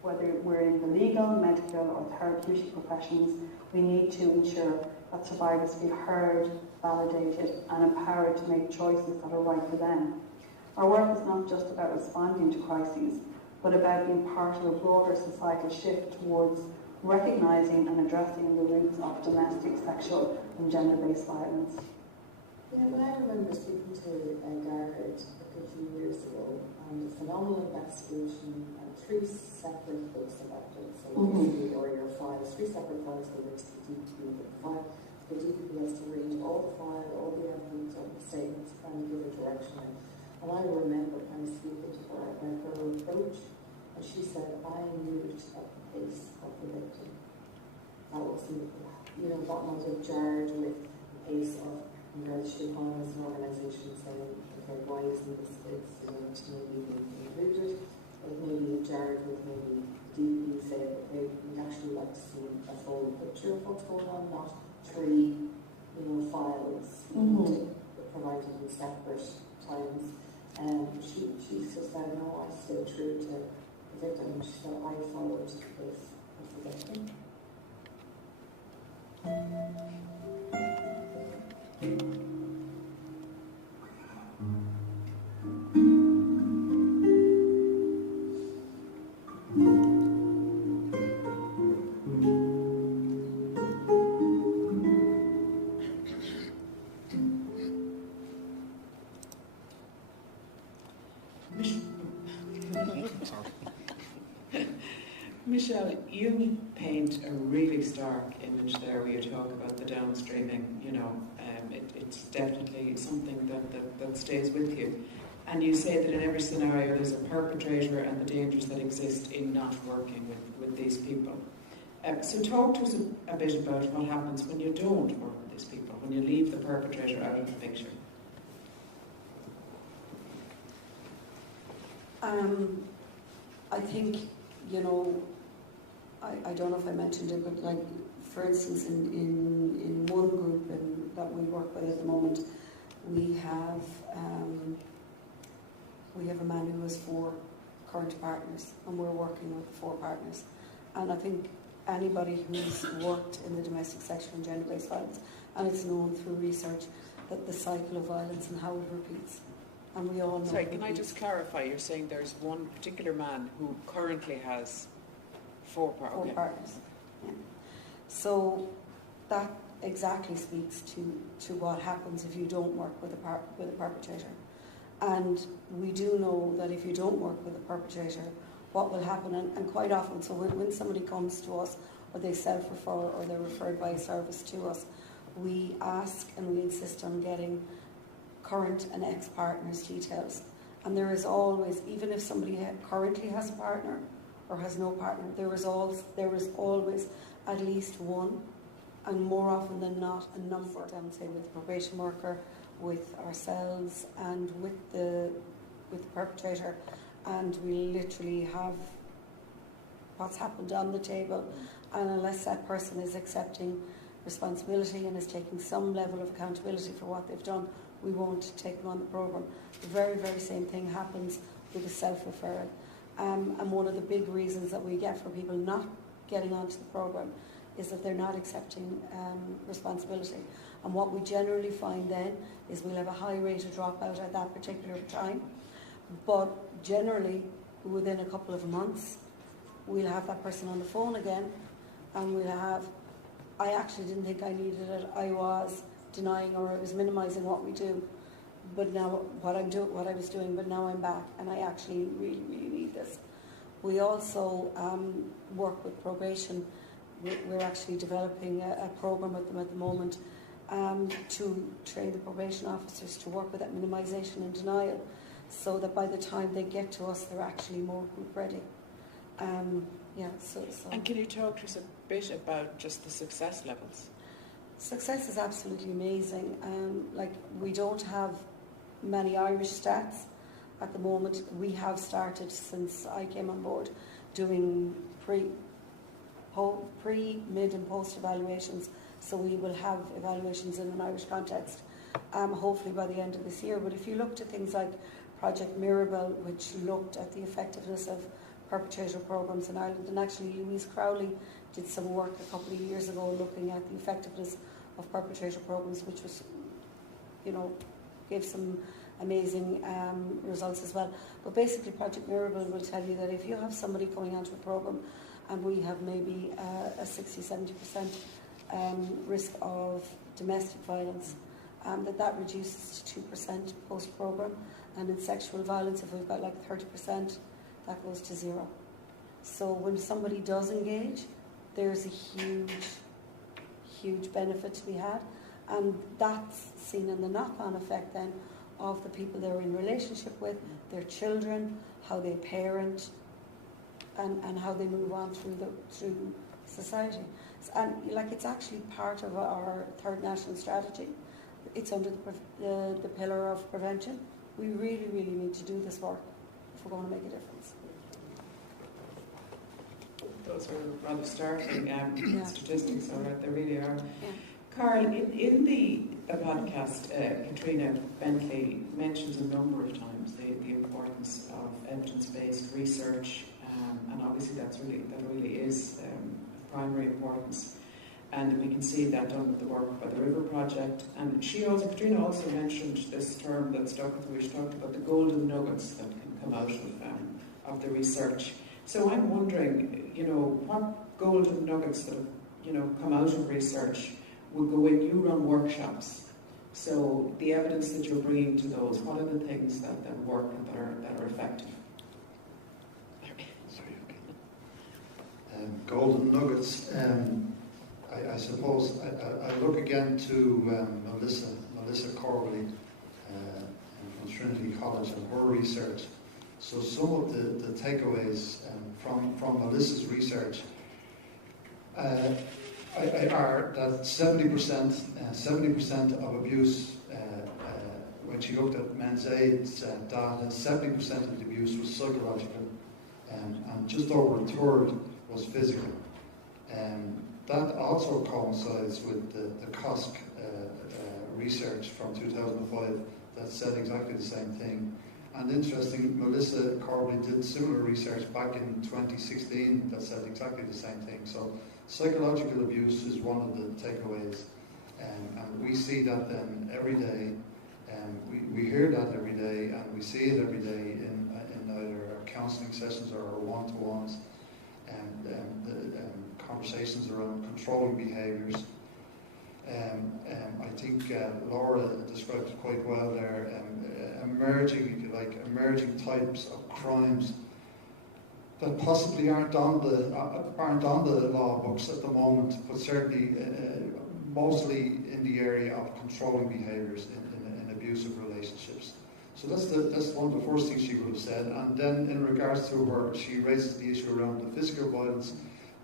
Whether we're in the legal, medical or therapeutic professions, we need to ensure that survivors feel heard, validated and empowered to make choices that are right for them. Our work is not just about responding to crises, but about being part of a broader societal shift towards recognising and addressing the roots of domestic, sexual and gender-based violence. When I remember speaking to Garrett a few years ago, a phenomenal investigation, 3 separate books about it, so basically, or your files, 3 separate files for which the DPP file. The DPP has to read all the file, all the evidence, all the statements, and give a direction. And I remember kind of speaking to her about her approach, and she said, I moved at the pace of the victim. That was, that might have jarred with the pace of Sergeant Laura as an organisation saying, okay, why isn't this incident maybe being included? It may be jarred with maybe DP saying, okay, we'd actually like to see a full picture of what's going on, not 3, files provided in separate times. And she just said, no, I stay true to the victim. She said, I followed the case of the victim. Michelle, you paint a really stark image there where you talk about the downstreaming, it's definitely something that stays with you. And you say that in every scenario there's a perpetrator and the dangers that exist in not working with these people. So talk to us a bit about what happens when you don't work with these people, when you leave the perpetrator out of the picture. I think, I don't know if I mentioned it, but like, for instance, in one group that we work with at the moment, we have a man who has 4 current partners, and we're working with 4 partners. And I think anybody who's worked in the domestic sexual and gender-based violence, and it's known through research that the cycle of violence and how it repeats. And we all know. Sorry, can I just clarify? You're saying there's one particular man who currently has 4 partners. Yeah. So that exactly speaks to what happens if you don't work with a perpetrator. And we do know that if you don't work with a perpetrator, what will happen, and quite often, so when somebody comes to us, or they self-refer, or they're referred by a service to us, we ask and we insist on getting current and ex-partners' details. And there is always, even if somebody currently has a partner or has no partner, there is always at least one, and more often than not, a number. Down, say, with the probation worker, with ourselves, and with the perpetrator, and we literally have what's happened on the table, and unless that person is accepting responsibility and is taking some level of accountability for what they've done, we won't take them on the programme. The very, very same thing happens with a self-referral. And one of the big reasons that we get for people not getting onto the programme is that they're not accepting responsibility. And what we generally find then is we'll have a high rate of dropout at that particular time, but generally within a couple of months we'll have that person on the phone again, and we'll have, I actually didn't think I needed it, I was denying or I was minimising what we do, but now what I was doing, but now I'm back and I actually really, really need this. We also work with probation. We're actually developing a programme with them at the moment to train the probation officers to work with that minimisation and denial, so that by the time they get to us, they're actually more group ready. So. And can you talk to us a bit about just the success levels? Success is absolutely amazing. Like, we don't have many Irish stats at the moment. We have started, since I came on board, doing pre, mid and post evaluations. So we will have evaluations in an Irish context, hopefully by the end of this year. But if you looked at things like Project Mirabel, which looked at the effectiveness of perpetrator programmes in Ireland, and actually Louise Crowley did some work a couple of years ago looking at the effectiveness of perpetrator programmes, which was, gave some amazing results as well. But basically Project Mirabel will tell you that if you have somebody coming onto a programme and we have maybe a 60-70% risk of domestic violence, that reduces to 2% post-programme, and in sexual violence, if we've got like 30%, that goes to 0. So when somebody does engage, there's a huge benefit to be had, and that's seen in the knock-on effect then of the people they're in relationship with, their children, how they parent, and how they move on through society. And it's actually part of our third national strategy. It's under the pillar of prevention. We really, really need to do this work if we're going to make a difference. Those are rather startling statistics, all right, they really are. Yeah. Karl, in the podcast, Kathrina Bentley mentions a number of times the importance of evidence-based research, and obviously that really is of primary importance. And we can see that done with the work by the RiVeR Project. And Kathrina also mentioned this term that stuck with me. We talked about the golden nuggets that can come out of the research. So I'm wondering, what golden nuggets that come out of research would go when you run workshops. So the evidence that you're bringing to those, what are the things that work and that are effective? Golden nuggets. I suppose I look again to Melissa Corley from Trinity College and her research. So some of the takeaways from Melissa's research are that 70% of abuse, when she looked at men's AIDS data, 70% of the abuse was psychological, and just over a third was physical. That also coincides with the COSC research from 2005 that said exactly the same thing. And interesting, Melissa Corbally did similar research back in 2016 that said exactly the same thing. So psychological abuse is one of the takeaways, and we see that then every day, and we hear that every day, and we see it every day in either our counselling sessions or our one-to-ones, and the conversations around controlling behaviours. I think Laura described it quite well there. Emerging, if you like, emerging types of crimes that possibly aren't on the law books at the moment, but certainly mostly in the area of controlling behaviours in abusive relationships. So that's one of the first things she would have said. And then in regards to her, she raises the issue around the physical violence.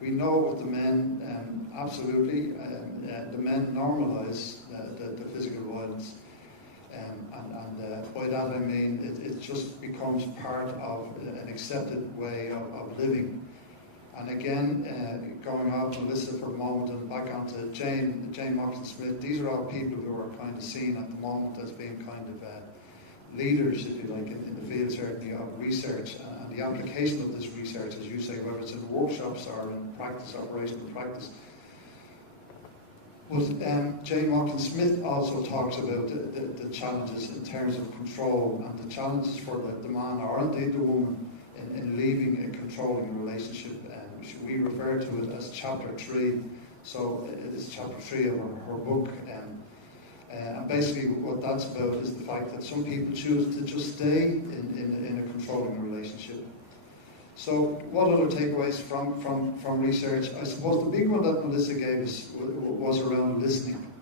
We know with the men, absolutely, the men normalise the physical violence. And by that I mean it just becomes part of an accepted way of living. And again, going off Melissa for a moment and back onto Jane Moxon-Smith, these are all people who are kind of seen at the moment as being kind of leaders, if you like, in the field certainly of research and the application of this research, as you say, whether it's in workshops or in practice, operational practice. But Jane Moxon-Smith also talks about the challenges in terms of control and the challenges for the man or indeed the woman in leaving a controlling relationship. We refer to it as Chapter 3. So it is Chapter 3 of her book. And basically what that's about is the fact that some people choose to just stay in a controlling relationship. So what other takeaways from research? I suppose the big one that Melissa gave us was around listening.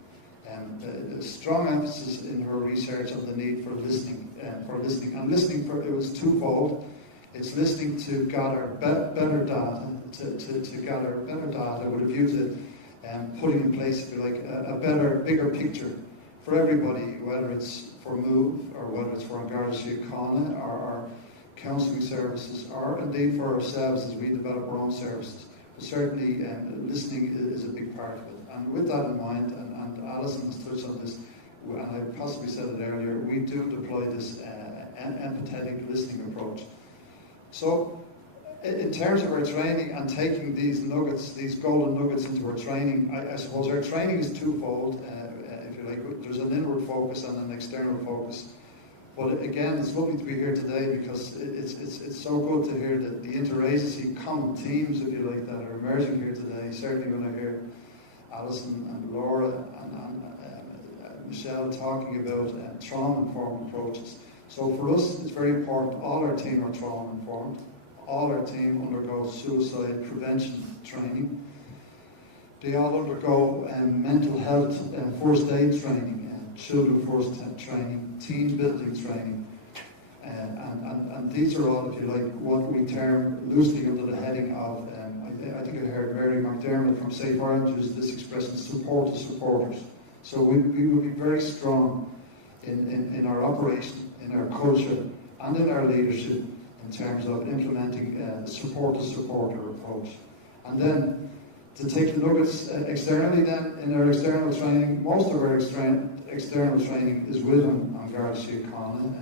A strong emphasis in her research on the need for listening. And listening, it was twofold. It's listening to gather better data, to gather better data with a view to putting in place, if you like, a better, bigger picture for everybody, whether it's for MOVE or whether it's for Garda Síochána or our counselling services, or indeed for ourselves as we develop our own services. But certainly listening is a big part of it. And with that in mind, and Alison has touched on this, and I possibly said it earlier, we do deploy this empathetic listening approach. So in terms of our training and taking these nuggets, these golden nuggets into our training, I suppose our training is twofold. If you like, there's an inward focus and an external focus. But again, it's lovely to be here today because it's so good to hear the interagency common themes, if you like, that are emerging here today. Certainly when I hear Alison and Laura and Michelle talking about trauma-informed approaches. So for us, it's very important. All our team are trauma-informed. All our team undergoes suicide prevention training. They all undergo mental health first aid training, children first training, team building training. And these are all, if you like, what we term loosely under the heading of, I think I heard Mary McDermott from Safe Ireland use this expression, support the supporters. So we will be very strong in our operation, in our culture, and in our leadership in terms of implementing support the supporter approach. And then to take the nuggets externally then, in our external training, most of our external training is with on Garda Síochána,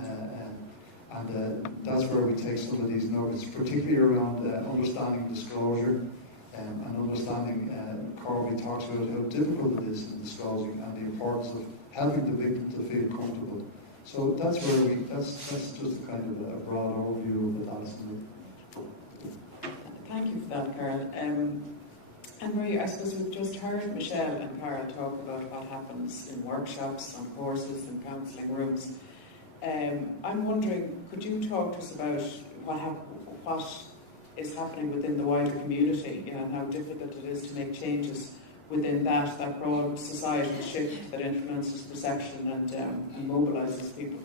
and that's where we take some of these nuggets, particularly around understanding disclosure and understanding, Corby talks about how difficult it is in disclosing and the importance of helping the victim to feel comfortable. So that's where that's just kind of a broad overview of it, Alison. Thank you for that, Karl. Annmarie, I suppose we've just heard Michelle and Karl talk about what happens in workshops, on courses, and counselling rooms. I'm wondering, could you talk to us about what is happening within the wider community, and how difficult it is to make changes within that broad societal shift that influences perception and mobilises people?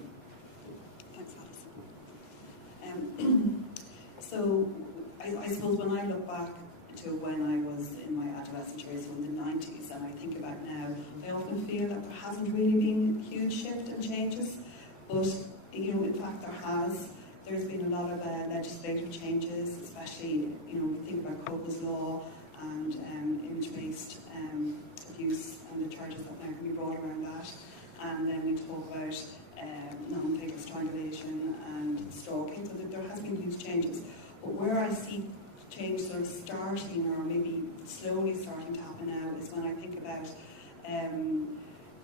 Thanks, Alison. So I suppose when I look back to when I was in my adolescent years, so in the 90s, and I think about now, I often feel that there hasn't really been huge shift and changes, but in fact there has. There's been a lot of legislative changes, especially think about Copa's law and image-based abuse and the charges that now can be brought around that. And then we talk about non-fatal strangulation and stalking, so that there has been huge changes. But where I see change sort of starting, or maybe slowly starting to happen now, is when I think about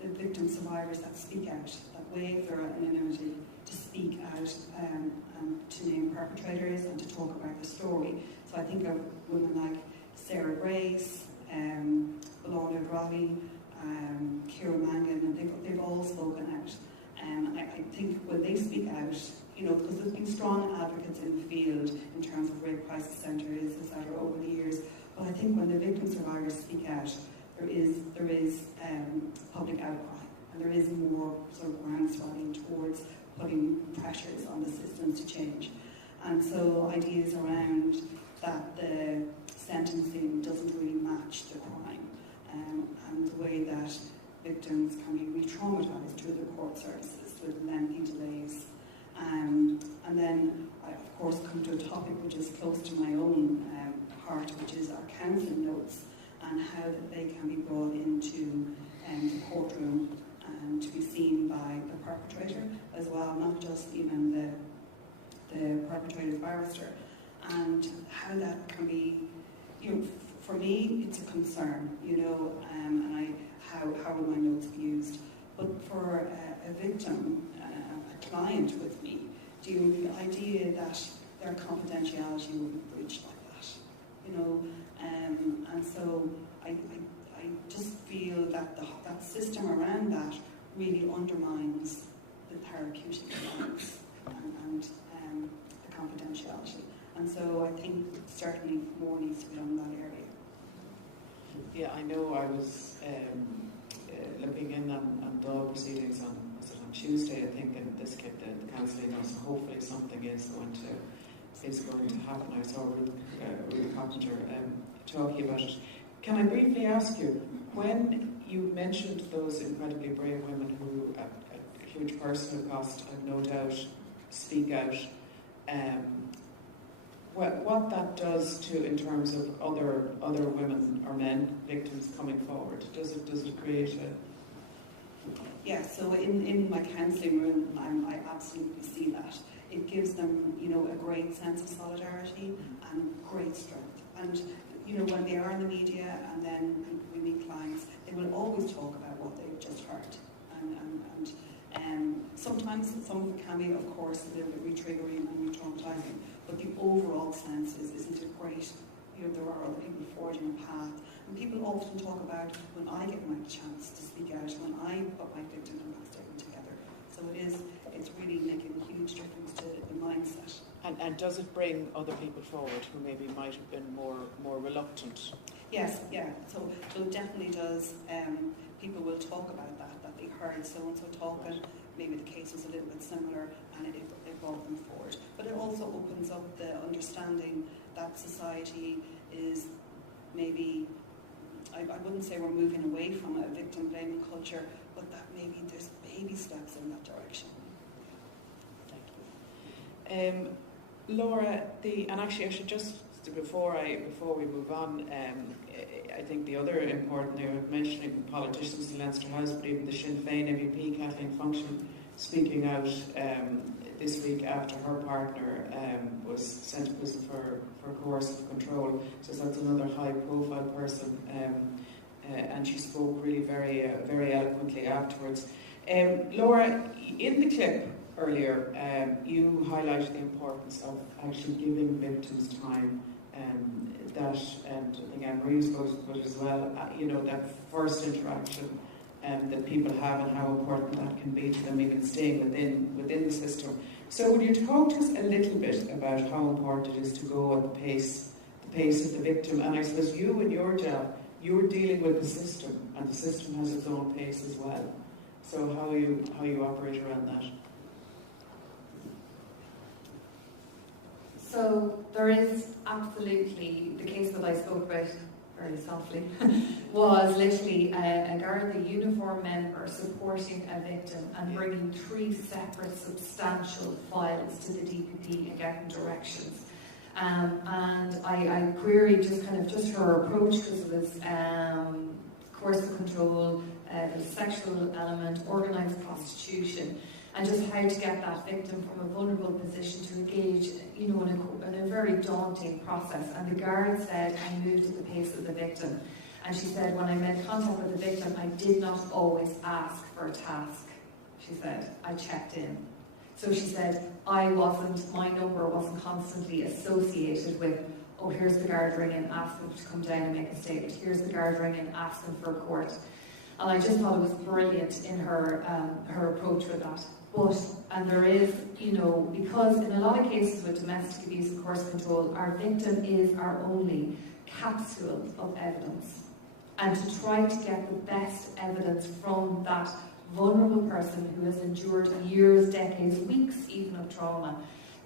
the victim survivors that speak out, that waive their anonymity to speak out and to name perpetrators and to talk about the story. So I think of women like Sarah Grace, Belinda Robbie, Ciara Mangan, and they've all spoken out. I think when they speak out, you know, because there's been strong advocates in the field in terms of rape crisis centres, etc., over the years. But I think when the victim survivors speak out, there is public outcry, and there is more sort of groundswelling towards putting pressures on the systems to change. And so ideas around that the sentencing doesn't really match the crime, and the way that victims can be re-traumatised through the court services with lengthy delays. And then I, of course, come to a topic which is close to my own heart, which is our counselling notes and how that they can be brought into the courtroom and to be seen by the perpetrator as well, not just even the perpetrator's barrister, and how that can be, you know, for me, it's a concern, you know, and how will my notes be used? But for a victim, a client with me, the idea that their confidentiality will be breached like that, you know, and so I just feel that that system around that really undermines the therapeutic balance and the confidentiality. And so I think certainly more needs to be done in that area. Yeah, I know I was looking in on Dáil proceedings on Tuesday, I think, and this kept the counselling notes, so hopefully something is going to happen. I saw Ruth Carpenter talking about it. Can I briefly ask you, when you mentioned those incredibly brave women who, at huge personal cost, I've no doubt, speak out, what that does to, in terms of other women or men, victims coming forward? Does it create a... Yeah, so in my counselling room, I absolutely see that. It gives them, you know, a great sense of solidarity and great strength. And, you know, when they are in the media and then we meet clients, they will always talk about what they've just heard. And sometimes some of it can be, of course, a little bit re-triggering and re-traumatizing, but the overall sense is, isn't it great? You know, there are other people forging a path. And people often talk about when I get my chance to speak out, when I put my victim impact statement together. So it's really making a huge difference to the mindset. And does it bring other people forward who maybe might have been more reluctant? Yes, yeah. So it definitely does. People will talk about that they heard so-and-so talking. Maybe the case was a little bit similar and it brought them forward. But it also opens up the understanding that society is maybe, I wouldn't say we're moving away from a victim blaming culture, but that maybe there's baby steps in that direction. Thank you. Laura, and actually I should just, before we move on, I think the other important area of mentioning politicians in Leinster House, but even the Sinn Féin MEP, Kathleen Function, speaking out this week after her partner was sent to prison for coercive control. So that's another high-profile person, and she spoke really very eloquently afterwards. Laura, in the clip earlier, you highlighted the importance of actually giving victims time. That, and I think Annmarie spoke about it as well, you know, that first interaction that people have and how important that can be to them, even staying within the system. So would you talk to us a little bit about how important it is to go at the pace of the victim? And I suppose you, in your job, you're dealing with the system, and the system has its own pace as well. So how you operate around that? So there is absolutely, the case that I spoke about very softly was literally a Garda uniform member supporting a victim and bringing 3 separate substantial files to the DPP and getting directions. And I queried just her approach, because it was coercive control, the sexual element, organised prostitution, and just how to get that victim from a vulnerable position to engage, in a very daunting process. And the guard said, I moved at the pace of the victim. And she said, when I made contact with the victim, I did not always ask for a task. She said, I checked in. So she said, my number wasn't constantly associated with, oh, here's the guard ringing, ask them to come down and make a statement. Here's the guard ringing, ask them for a court. And I just thought it was brilliant in her approach with that. And there is, because in a lot of cases with domestic abuse and coercive control, our victim is our only capsule of evidence. And to try to get the best evidence from that vulnerable person who has endured years, decades, weeks even of trauma,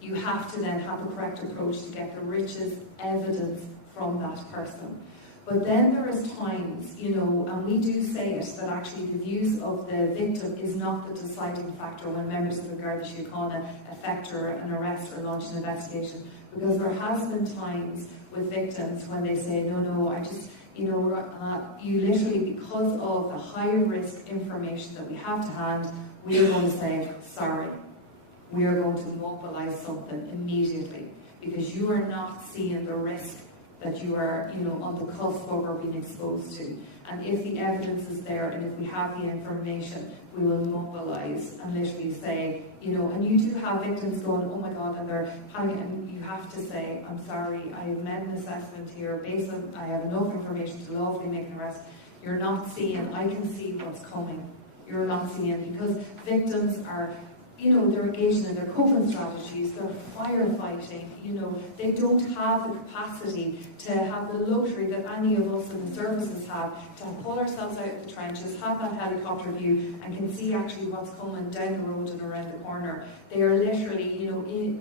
you have to then have the correct approach to get the richest evidence from that person. But then there is times, and we do say it, that actually the views of the victim is not the deciding factor when members of the Garda Síochána effect an arrest or launch an investigation. Because there has been times with victims when they say, no, I just, you literally, because of the high risk information that we have to hand, we are going to say, sorry, we are going to mobilise something immediately, because you are not seeing the risk that you are, on the cusp of or being exposed to. And if the evidence is there, and if we have the information, we will mobilise and literally say, and you do have victims going, oh my God, and they're panicking, and you have to say, I'm sorry, I have made an assessment here, based on, I have enough information to lawfully make an arrest. You're not seeing, I can see what's coming. You're not seeing, because victims are, they're engaging in their coping strategies, they're firefighting, they don't have the capacity to have the luxury that any of us in the services have, to pull ourselves out of the trenches, have that helicopter view, and can see actually what's coming down the road and around the corner. They are literally,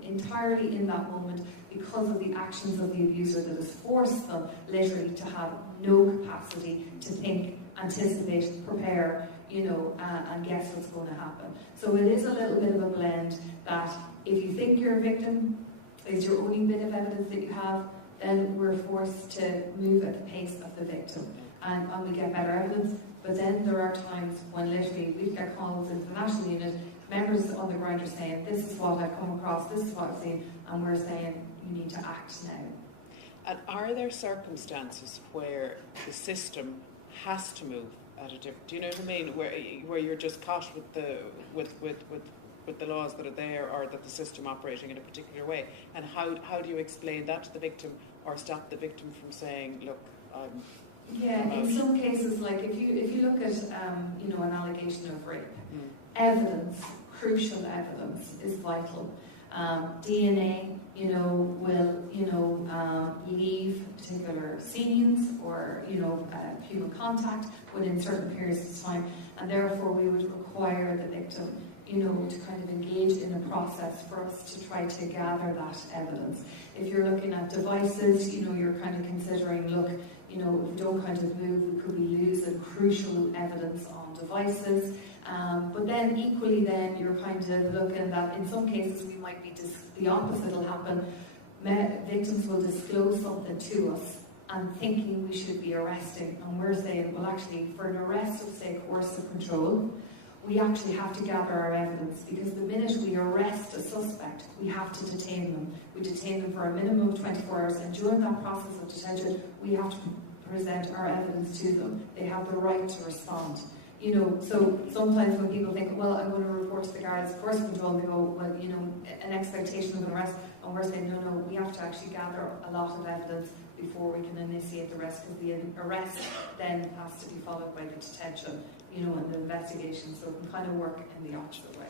entirely in that moment because of the actions of the abuser that has forced them literally to have no capacity to think, anticipate, prepare, and guess what's going to happen. So it is a little bit of a blend that if you think you're a victim, is your only bit of evidence that you have, then we're forced to move at the pace of the victim. And we get better evidence, but then there are times when literally we get calls into the national unit, members on the ground are saying, this is what I've come across, this is what I've seen, and we're saying, you need to act now. And are there circumstances where the system has to move at a different, do you know what I mean, where you're just caught with the laws that are there, or that the system operating in a particular way? And how do you explain that to the victim, or stop the victim from saying, look, in some cases, like if you look at an allegation of rape, evidence, crucial evidence, is vital. DNA, will leave particular scenes or human contact within certain periods of time, and therefore we would require the victim, to kind of engage in a process for us to try to gather that evidence. If you're looking at devices, you're kind of considering, look, if we don't kind of move, we could be losing crucial evidence on devices. But then equally then you're kind of looking that in some cases we might be, the opposite will happen. Victims will disclose something to us and thinking we should be arresting, and we're saying, well actually for an arrest of say coercive control, we actually have to gather our evidence, because the minute we arrest a suspect, we have to detain them. We detain them for a minimum of 24 hours, and during that process of detention, we have to present our evidence to them. They have the right to respond. So sometimes when people think, well, I'm going to report to the guards, coercive control, they go, well, an expectation of an arrest, and we're saying, no, we have to actually gather a lot of evidence before we can initiate the arrest, because the arrest then has to be followed by the detention, and the investigation, so it can kind of work in the opposite way.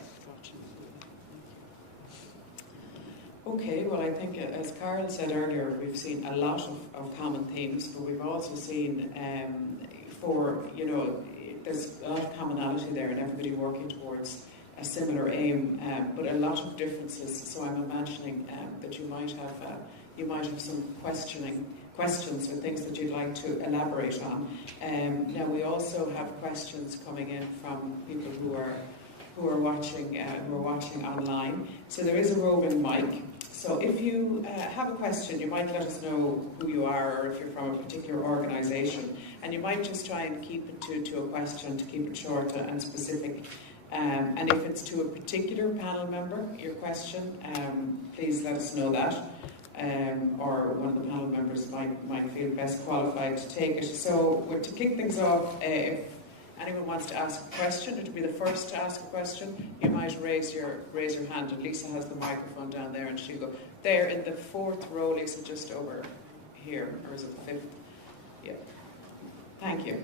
Okay, well I think as Karl said earlier, we've seen a lot of common themes, but we've also seen there's a lot of commonality there and everybody working towards a similar aim, but a lot of differences. So I'm imagining that you might have some questions or things that you'd like to elaborate on. Now we also have questions coming in from people who are watching online. So there is a roving mic. So if you have a question, you might let us know who you are or if you're from a particular organisation, and you might just try and keep it to a question, to keep it short and specific. And if it's to a particular panel member, your question, please let us know that. Or one of the panel members might feel best qualified to take it. So to kick things off, if anyone wants to ask a question, or to be the first to ask a question, you might raise your hand. And Lisa has the microphone down there, and she'll go there in the fourth row, Lisa, just over here, or is it the fifth? Yeah. Thank you.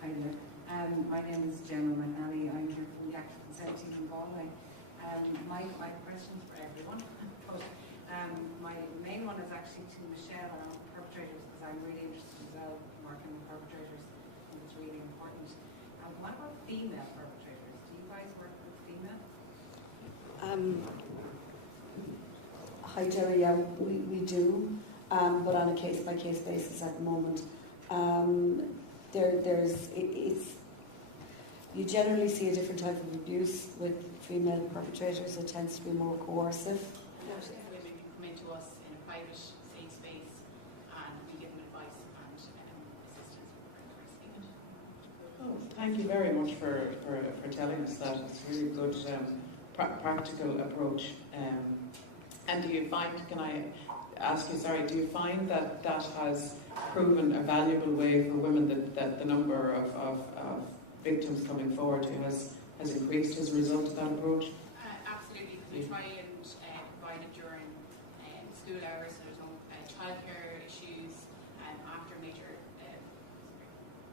Hi there. My name is Gemma McNally. I'm here from the Active Consulting from Galway. My questions for everyone, but my main one is actually to Michelle on perpetrators, because I'm really interested as well in working with perpetrators. I think it's really important. What about female perpetrators? Do you guys work with female? Hi Jerry, yeah, we do, but on a case-by-case basis at the moment. You generally see a different type of abuse with female perpetrators. It tends to be more coercive. Women can come into us in a private, safe space, and we give them advice and assistance with Oh, thank you very much for telling us that. It's a really good practical approach. And do you find, can I ask you, do you find that has proven a valuable way for women, that the number of victims coming forward to has increased as a result of that approach? Absolutely, because we try and provide it during school hours, so there's no childcare issues,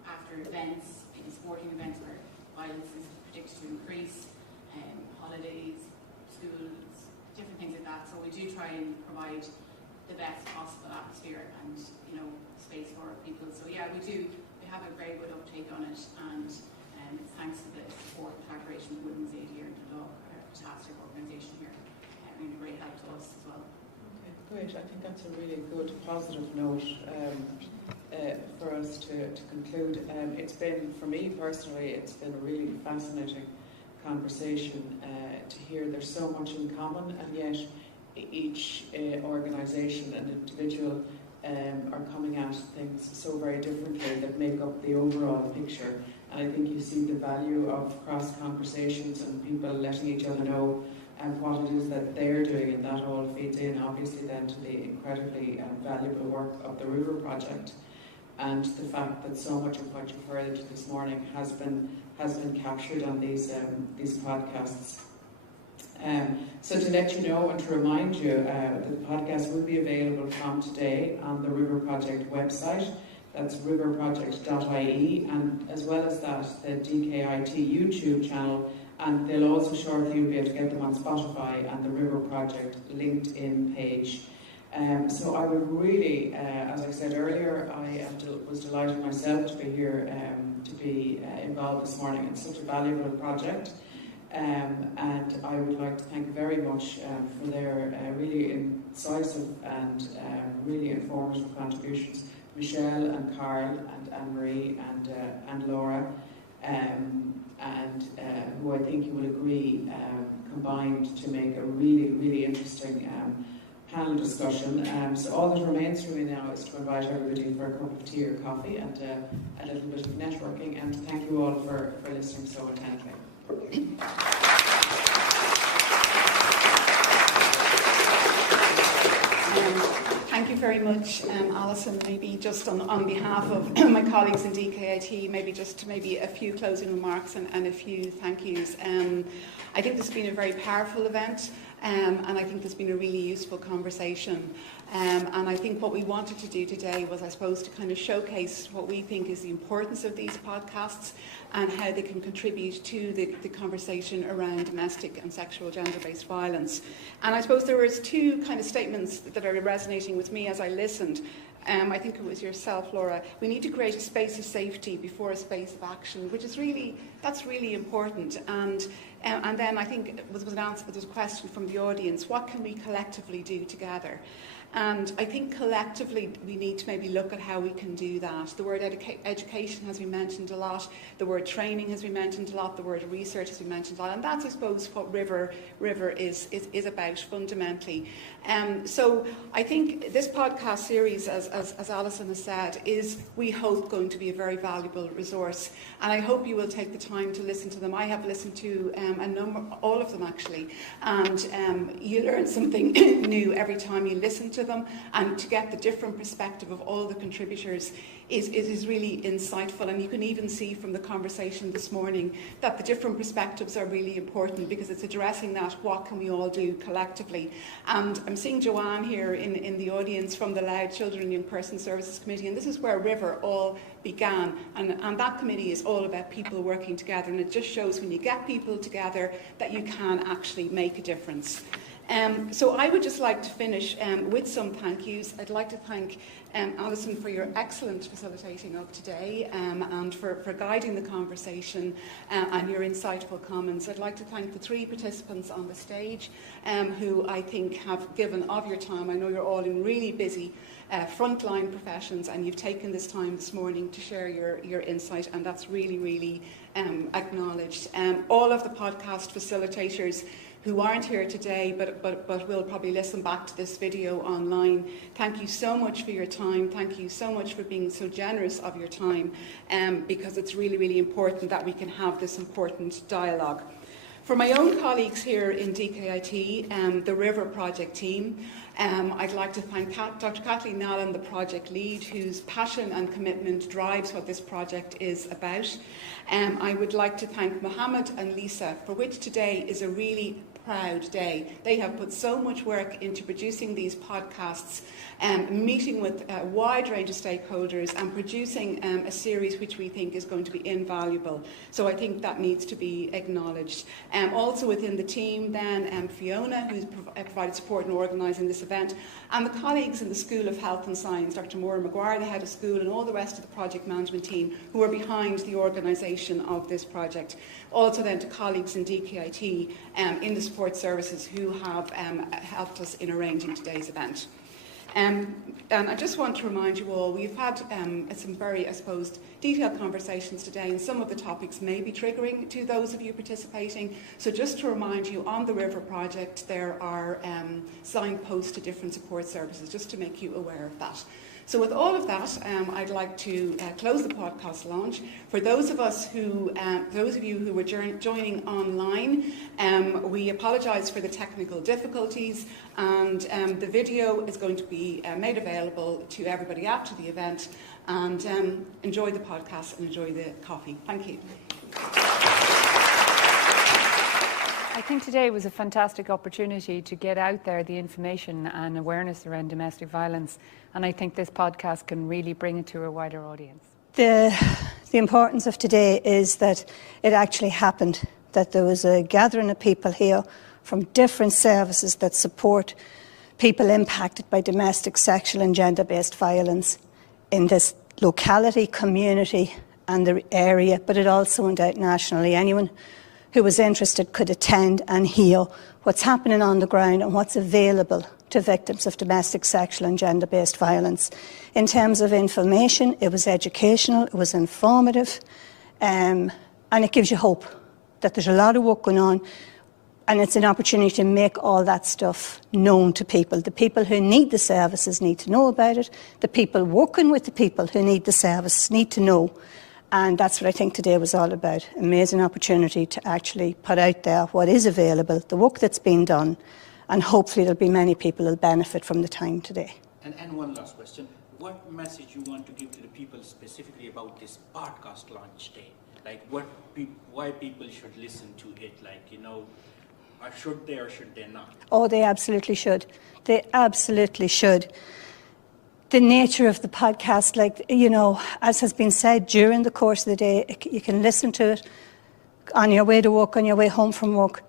after events, in sporting events where violence is predicted to increase, holidays, schools, different things like that. So we do try and provide the best possible atmosphere and space for people. So yeah, we have a very good uptake on it, and it's thanks to the support and collaboration with Women's Aid here in Dundalk, a fantastic organisation here, and a great help to us as well. Okay, great. I think that's a really good positive note for us to conclude. It's been, for me personally, it's been a really fascinating conversation to hear there's so much in common, and yet each organisation and individual are coming at things so very differently that make up the overall picture. And I think you see the value of cross conversations and people letting each other know what it is that they're doing, and that all feeds in obviously then to the incredibly valuable work of the RiVeR Project, and the fact that so much of what you've heard this morning has been captured on these podcasts. So to let you know and to remind you, the podcast will be available from today on the RiVeR Project website. That's riverproject.ie, and as well as that, the DkIT YouTube channel, and they'll also shortly be able to get them on Spotify and the RiVeR Project LinkedIn page. So I would really, as I said earlier, I was delighted myself to be here, to be involved this morning in such a valuable project. And I would like to thank very much for their really incisive and really informative contributions, Michelle and Karl and Annmarie and Laura, and who I think you will agree combined to make a really, really interesting panel discussion. So all that remains for me now is to invite everybody for a cup of tea or coffee and a little bit of networking, and thank you all for listening so attentively. Thank you very much, Alison. Maybe just on behalf of my colleagues in DkIT, maybe a few closing remarks and a few thank yous. I think this has been a very powerful event, and I think there's been a really useful conversation. And I think what we wanted to do today was, I suppose, to kind of showcase what we think is the importance of these podcasts and how they can contribute to the conversation around domestic and sexual gender-based violence. And I suppose there was two kind of statements that are resonating with me as I listened. I think it was yourself, Laura. We need to create a space of safety before a space of action, which is that's really important. And then I think was an answer. There's a question from the audience: what can we collectively do together? And I think collectively we need to maybe look at how we can do that. The word education has been mentioned a lot, the word training has been mentioned a lot, the word research has been mentioned a lot, and that's, I suppose, what RiVeR is about fundamentally. So I think this podcast series, as Alison has said, is, we hope, going to be a very valuable resource, and I hope you will take the time to listen to them. I have listened to all of them actually, and you learn something new every time you listen to them, and to get the different perspective of all the contributors is really insightful. And you can even see from the conversation this morning that the different perspectives are really important, because it's addressing that, what can we all do collectively. And I'm seeing Joanne here in the audience from the Loud Children and Young Person Services Committee, and this is where RiVeR all began, and that committee is all about people working together, and it just shows when you get people together that you can actually make a difference. So I would just like to finish with some thank yous. I'd like to thank Alison for your excellent facilitating of today, and for guiding the conversation and your insightful comments. I'd like to thank the 3 participants on the stage who I think have given of your time. I know you're all in really busy frontline professions, and you've taken this time this morning to share your insight, and that's really, really acknowledged. All of the podcast facilitators who aren't here today but will probably listen back to this video online, thank you so much for your time. Thank you so much for being so generous of your time, because it's really, really important that we can have this important dialogue. For my own colleagues here in DkIT, the RiVeR Project team, I'd like to thank Dr. Kathleen Allen, the project lead, whose passion and commitment drives what this project is about. I would like to thank Mohammed and Lisa, for which today is a really proud day. They have put so much work into producing these podcasts, meeting with a wide range of stakeholders, and producing a series which we think is going to be invaluable. So I think that needs to be acknowledged. Also within the team then, Fiona, who's provided support in organising this event, and the colleagues in the School of Health and Science, Dr. Maura Maguire, the head of school, and all the rest of the project management team who are behind the organisation of this project. Also then to colleagues in DkIT in the support services who have helped us in arranging today's event. And I just want to remind you all, we've had some very, I suppose, detailed conversations today, and some of the topics may be triggering to those of you participating. So just to remind you, on the RiVeR Project, there are signposts to different support services, just to make you aware of that. So with all of that, I'd like to close the podcast launch. For those of you who were joining online, we apologise for the technical difficulties, and the video is going to be made available to everybody after the event. And enjoy the podcast and enjoy the coffee. Thank you. I think today was a fantastic opportunity to get out there the information and awareness around domestic violence, and I think this podcast can really bring it to a wider audience. The importance of today is that it actually happened, that there was a gathering of people here from different services that support people impacted by domestic, sexual and gender-based violence in this locality, community and the area, but it also went out nationally. Anyone who was interested could attend and hear what's happening on the ground and what's available to victims of domestic, sexual and gender-based violence. In terms of information, it was educational, it was informative, and it gives you hope that there's a lot of work going on, and it's an opportunity to make all that stuff known to people. The people who need the services need to know about it. The people working with the people who need the services need to know. And that's what I think today was all about. Amazing opportunity to actually put out there what is available, the work that's been done, and hopefully there'll be many people who'll benefit from the time today. And one last question. What message you want to give to the people specifically about this podcast launch day? Like why people should listen to it, or should they or should they not? Oh, they absolutely should. They absolutely should. The nature of the podcast, as has been said during the course of the day, you can listen to it on your way to work, on your way home from work.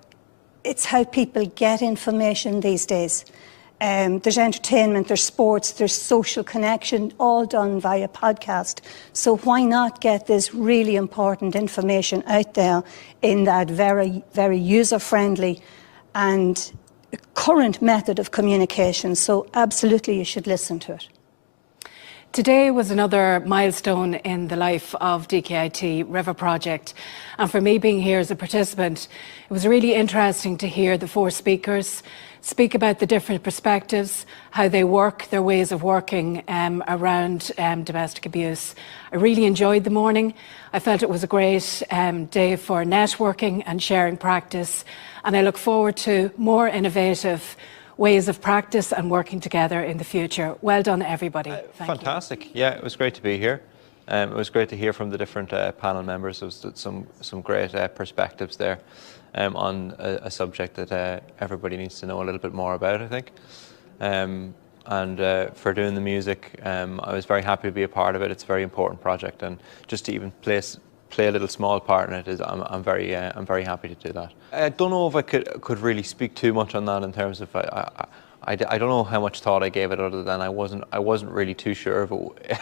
It's how people get information these days. There's entertainment, there's sports, there's social connection, all done via podcast. So why not get this really important information out there in that very, very user-friendly and current method of communication. So absolutely you should listen to it. Today was another milestone in the life of DkIT RiVeR Project, and for me being here as a participant, it was really interesting to hear the 4 speakers speak about the different perspectives, how they work, their ways of working around domestic abuse. I really enjoyed the morning. I felt it was a great day for networking and sharing practice, and I look forward to more innovative ways of practice and working together in the future. Well done, everybody. Fantastic. You. Yeah, it was great to be here. It was great to hear from the different panel members. There was some great perspectives there on a subject that everybody needs to know a little bit more about, I think. And for doing the music, I was very happy to be a part of it. It's a very important project, and just to even play a little small part in it is I'm very happy to do that. I don't know if I could really speak too much on that in terms of I don't know how much thought I gave it, other than I wasn't really too sure of it.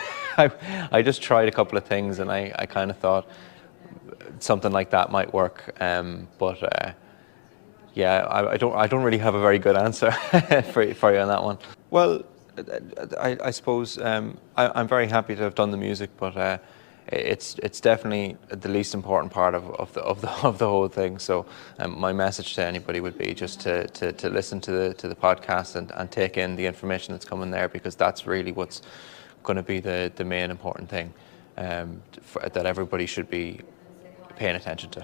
I just tried a couple of things, and I kind of thought something like that might work. Yeah, I don't really have a very good answer for you on that one. Well, I suppose I'm very happy to have done the music, but it's definitely the least important part of the whole thing. So my message to anybody would be just to listen to the podcast and take in the information that's coming there, because that's really what's going to be the main important thing that everybody should be paying attention to.